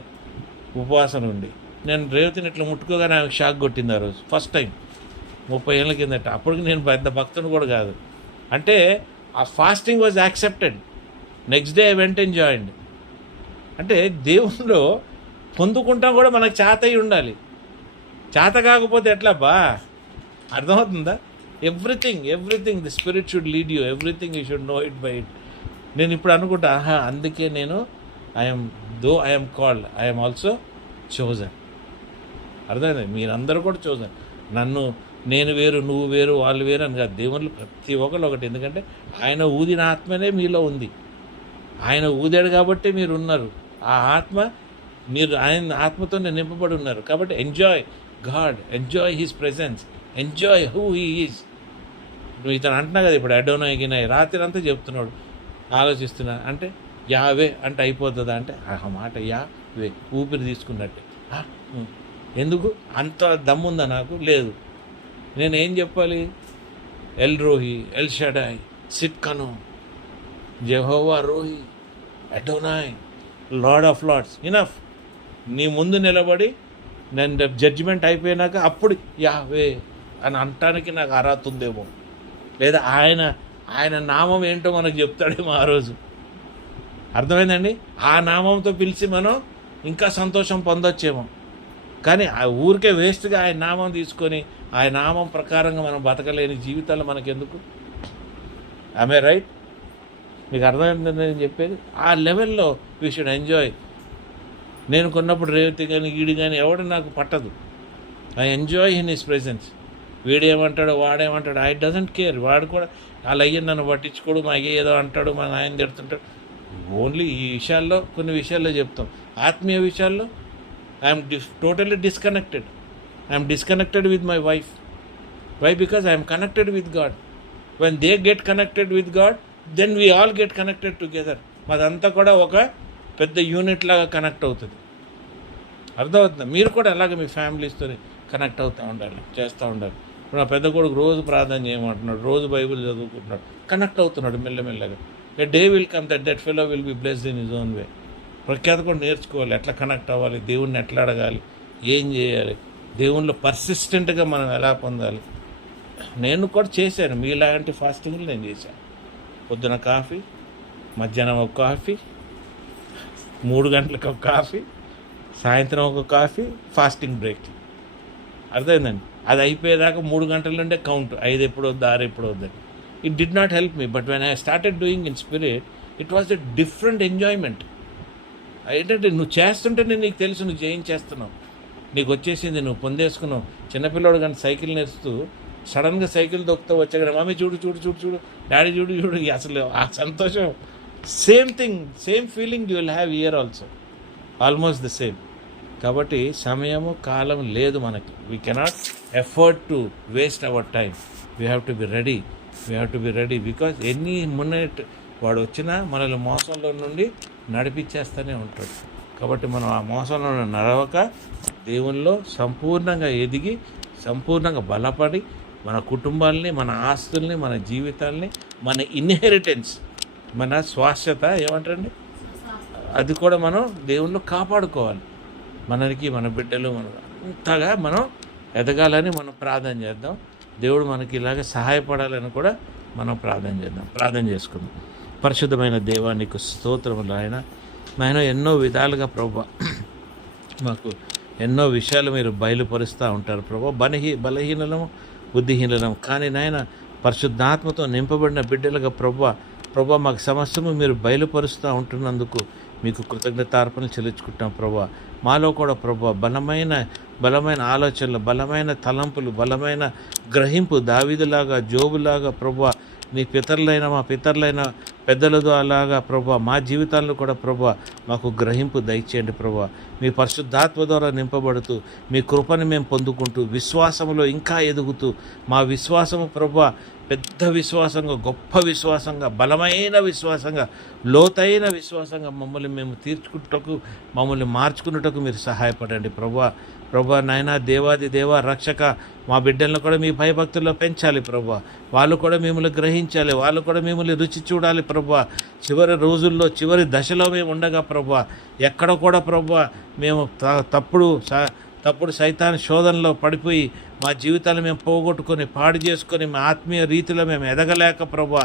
ఉపవాసం ఉండి. నేను రేవతిని ఇట్లా ముట్టుకోగానే ఆమెకు షాక్ కొట్టింది ఆ రోజు, ఫస్ట్ టైం 30 ఏళ్ళ కిందట. అప్పటికి నేను పెద్ద భక్తుని కూడా కాదు. అంటే ఆ fasting was accepted. Next day I went and joined. అంటే దేవుణ్ణిలో పొందుకుంటాం కూడా మనకు చేత అయి ఉండాలి. చేత కాకపోతే ఎట్లా బా? అర్థమవుతుందా? Everything the spirit should lead you, everything you should know it by it. నేను ఇప్పుడు అనుకుంటా, అందుకే నేను I'm called, I'm also chosen. అర్థమైంది? మీరందరూ కూడా చోజన్. నేను వేరు, నువ్వు వేరు, వాళ్ళు వేరు అని కాదు. దేవుళ్ళు ప్రతి ఒక్కరు ఒకటి. ఎందుకంటే ఆయన ఊదిన ఆత్మనే మీలో ఉంది. ఆయన ఊదాడు కాబట్టి మీరు ఉన్నారు. ఆ ఆత్మ మీరు ఆయన ఆత్మతోనే నింపబడి ఉన్నారు. కాబట్టి enjoy God, enjoy his presence, enjoy who he is. నువ్వు ఇతను అంటున్నా కదా ఇప్పుడు అడోనాయ్ రాత్రి అంతా చెప్తున్నాడు, ఆలోచిస్తున్నా అంటే యావే అంటే అయిపోతుందా అంటే ఆ మాట యావే ఊపిరి తీసుకున్నట్టే. ఎందుకు అంత దమ్ముందా నాకు? లేదు. నేనేం చెప్పాలి? El Roi, El Shaddai, Tsidkenu, Jehovah Rohi, Adonai, Lord of lords. Enough. నీ ముందు నిలబడి నేను రేపు జడ్జిమెంట్ అయిపోయినాక అప్పుడు యావే అని అంటానికి నాకు అర్హత ఉందేమో, లేదా ఆయన నామం ఏంటో మనకు చెప్తాడేమో ఆ రోజు. అర్థమైందండి? ఆ నామంతో పిలిచి మనం ఇంకా సంతోషం పొందొచ్చేమో. కానీ ఆ ఊరికే వేస్ట్గా ఆయన నామం తీసుకొని ఆయన నామం ప్రకారంగా మనం బతకలేని జీవితాలు మనకెందుకు? ఆమె రైట్? మీకు అర్థమవుతుందని నేను చెప్పేది? ఆ లెవెల్లో వీ షుడ్ ఎంజాయ్. నేను కొన్నప్పుడు రేవతి కానీ ఈడు కానీ ఎవడు నాకు పట్టదు. I enjoy in his presence. వీడేమంటాడో వాడేమంటాడు, ఐ డజంట్ కేర్. వాడు కూడా వాళ్ళ అయ్యని నన్ను పట్టించుకోడు, మా అయ్య ఏదో అంటాడు, మా నాయన తిడుతుంటాడు. ఓన్లీ ఈ విషయాల్లో కొన్ని విషయాల్లో చెప్తాం. ఆత్మీయ విషయాల్లో I'm totally disconnected. I'm disconnected with my wife. Why? Because I'm connected with God. When they get connected with God, then we all get connected together. మాదంతా కూడా ఒక పెద్ద యూనిట్ లాగా కనెక్ట్ అవుతుంది. అర్థమవుతుంది? మీరు కూడా అలాగే మీ ఫ్యామిలీస్తో కనెక్ట్ అవుతూ ఉండాలి, చేస్తూ ఉండాలి. ఇప్పుడు నా పెద్ద కొడుకు రోజు ప్రార్థన చేయమంటున్నాడు, రోజు బైబిల్ చదువుకుంటున్నాడు, కనెక్ట్ అవుతున్నాడు మెల్లమెల్లగా. A day will come that fellow will be blessed in his own way. ప్రఖ్యాత కూడా నేర్చుకోవాలి, ఎట్లా కనెక్ట్ అవ్వాలి, దేవుణ్ణి ఎట్లా అడగాలి, ఏం చేయాలి, దేవుణ్ణిలో పర్సిస్టెంట్గా మనం ఎలా పొందాలి. నేను కూడా చేశాను, మీలాంటి ఫాస్టింగ్లు నేను చేశాను. పొద్దున కాఫీ, మధ్యాహ్నం ఒక కాఫీ, 3 గంటలకు ఒక కాఫీ, సాయంత్రం ఒక కాఫీ, ఫాస్టింగ్ బ్రేక్. అర్థమైందండి? అది అయిపోయేదాకా 3 గంటల నుండే కౌంట్, 5 ఎప్పుడు వద్దు, 6 ఎప్పుడు వద్దని. It did not help me, but when I started doing in spirit, it was a different enjoyment. ఏంటంటే నువ్వు చేస్తుంటేనే నీకు తెలుసు నువ్వు జయించేస్తున్నావు, నీకు వచ్చేసింది, నువ్వు పొందేసుకున్నావు. చిన్నపిల్లడు కానీ సైకిల్ నేర్చుతూ సడన్గా సైకిల్ దొక్కుతూ వచ్చాక మమ్మీ చూడు చూడు చూడు చూడు, డాడీ చూడు చూడు, అసలు ఆ సంతోషం same thing, same feeling you will have year also, almost the same. కాబట్టి సమయము కాలం లేదు మనకి. We cannot effort to waste our time. We have to be ready because any minute వాడు వచ్చినా మనల్ని మోసంలో నుండి నడిపించేస్తూనే ఉంటాడు. కాబట్టి మనం ఆ మోసంలో నడవక దేవునిలో సంపూర్ణంగా ఎదిగి, సంపూర్ణంగా బలపడి, మన కుటుంబాలని, మన ఆస్తుల్ని, మన జీవితాల్ని, మన ఇన్హెరిటెన్స్, మన స్వాస్థ్యత ఏమంటారండి, అది కూడా మనం దేవునిలో కాపాడుకోవాలి. మనకి, మన బిడ్డలు, మన అంతగా మనం ఎదగాలని మనం ప్రార్థన చేద్దాం. దేవుడు మనకి ఇలాగ సహాయపడాలని కూడా మనం ప్రార్థన చేసుకుందాం. పరిశుద్ధమైన దేవా, నీకు స్తోత్రములు ఆయన ఎన్నో విధాలుగా ప్రభువా మాకు ఎన్నో విషయాలు మీరు బయలుపరుస్తూ ఉంటారు ప్రభువా. బలహీనలము, బుద్ధిహీనలము, కానీ నాయన పరిశుద్ధాత్మతో నింపబడిన బిడ్డలుగా ప్రభువా మాకు సమస్యము మీరు బయలుపరుస్తూ ఉంటున్నందుకు మీకు కృతజ్ఞతార్పణలు చెల్లించుకుంటాం ప్రభువా. మాలో కూడా ప్రభువా బలమైన ఆలోచనలు, బలమైన తలంపులు, బలమైన గ్రహింపు, దావీదులాగా, జోబులాగా ప్రభువా, నీ మా పితరులైన పెద్దలతో అలాగా ప్రభువా మా జీవితాల్లో కూడా ప్రభువా మాకు గ్రహింపు దయచేయండి ప్రభువా. మీ పరిశుద్ధాత్మ ద్వారా నింపబడుతూ, మీ కృపని మేము పొందుకుంటూ, విశ్వాసములో ఇంకా ఎదుగుతూ, మా విశ్వాసము ప్రభువా పెద్ద విశ్వాసంగా, గొప్ప విశ్వాసంగా, బలమైన విశ్వాసంగా, లోతైన విశ్వాసంగా మమ్మల్ని మేము తీర్చుకుంటకు, మమ్మల్ని మార్చుకున్నటకు మీరు సహాయపడండి ప్రభువా నాయనా. దేవాది దేవా రక్షక, మా బిడ్డలను కూడా మీ భయభక్తుల్లో పెంచాలి ప్రభువా. వాళ్ళు కూడా మిమ్మల్ని గ్రహించాలి, వాళ్ళు కూడా మిమ్మల్ని రుచి చూడాలి ప్రభువా. చివరి రోజుల్లో, చివరి దశలో మేము ఉండగా ప్రభువా, ఎక్కడ కూడా ప్రభువా మేము తప్పుడు సైతాన్ శోధనలో పడిపోయి మా జీవితాలు మేము పోగొట్టుకొని, పాడు చేసుకొని, మా ఆత్మీయ రీతిలో మేము ఎదగలేక ప్రభువా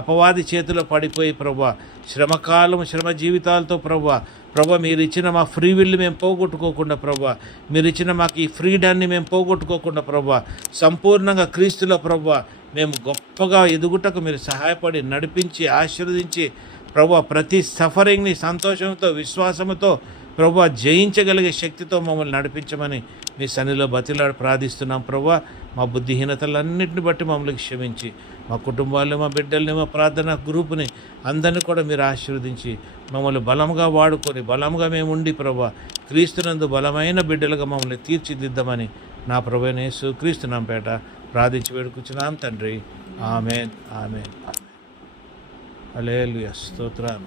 అపవాది చేతిలో పడిపోయి ప్రభువా శ్రమ జీవితాలతో ప్రభువా మీరు ఇచ్చిన మా ఫ్రీ విల్ మేము పోగొట్టుకోకుండా ప్రభువా, మీరు ఇచ్చిన మాకు ఈ ఫ్రీడాన్ని మేము పోగొట్టుకోకుండా ప్రభువా, సంపూర్ణంగా క్రీస్తులో ప్రభువా మేము గొప్పగా ఎదుగుటకు మీరు సహాయపడి, నడిపించి, ఆశీర్వదించి ప్రభువా ప్రతి సఫరింగ్ని సంతోషంతో, విశ్వాసంతో ప్రభువా జయించగలిగే శక్తితో మమ్మల్ని నడిపించమని మీ సన్నిధిలో బతిలాడి ప్రార్థిస్తున్నాం ప్రభువా. మా బుద్ధిహీనతలన్నింటిని బట్టి మమ్మల్ని క్షమించి, మా కుటుంబాలను, మా బిడ్డల్ని, మా ప్రార్థనా గ్రూపుని అందరినీ కూడా మీరు ఆశీర్వదించి మమ్మల్ని బలంగా వాడుకొని, బలంగా మేము ఉండి ప్రభువా క్రీస్తునందు బలమైన బిడ్డలుగా మమ్మల్ని తీర్చిదిద్దామని నా ప్రభువైన యేసు క్రీస్తు నామముపేట ప్రార్థించి వేడుకుంటున్నాం తండ్రి. ఆమేన్. హల్లెలూయా. స్తోత్రం.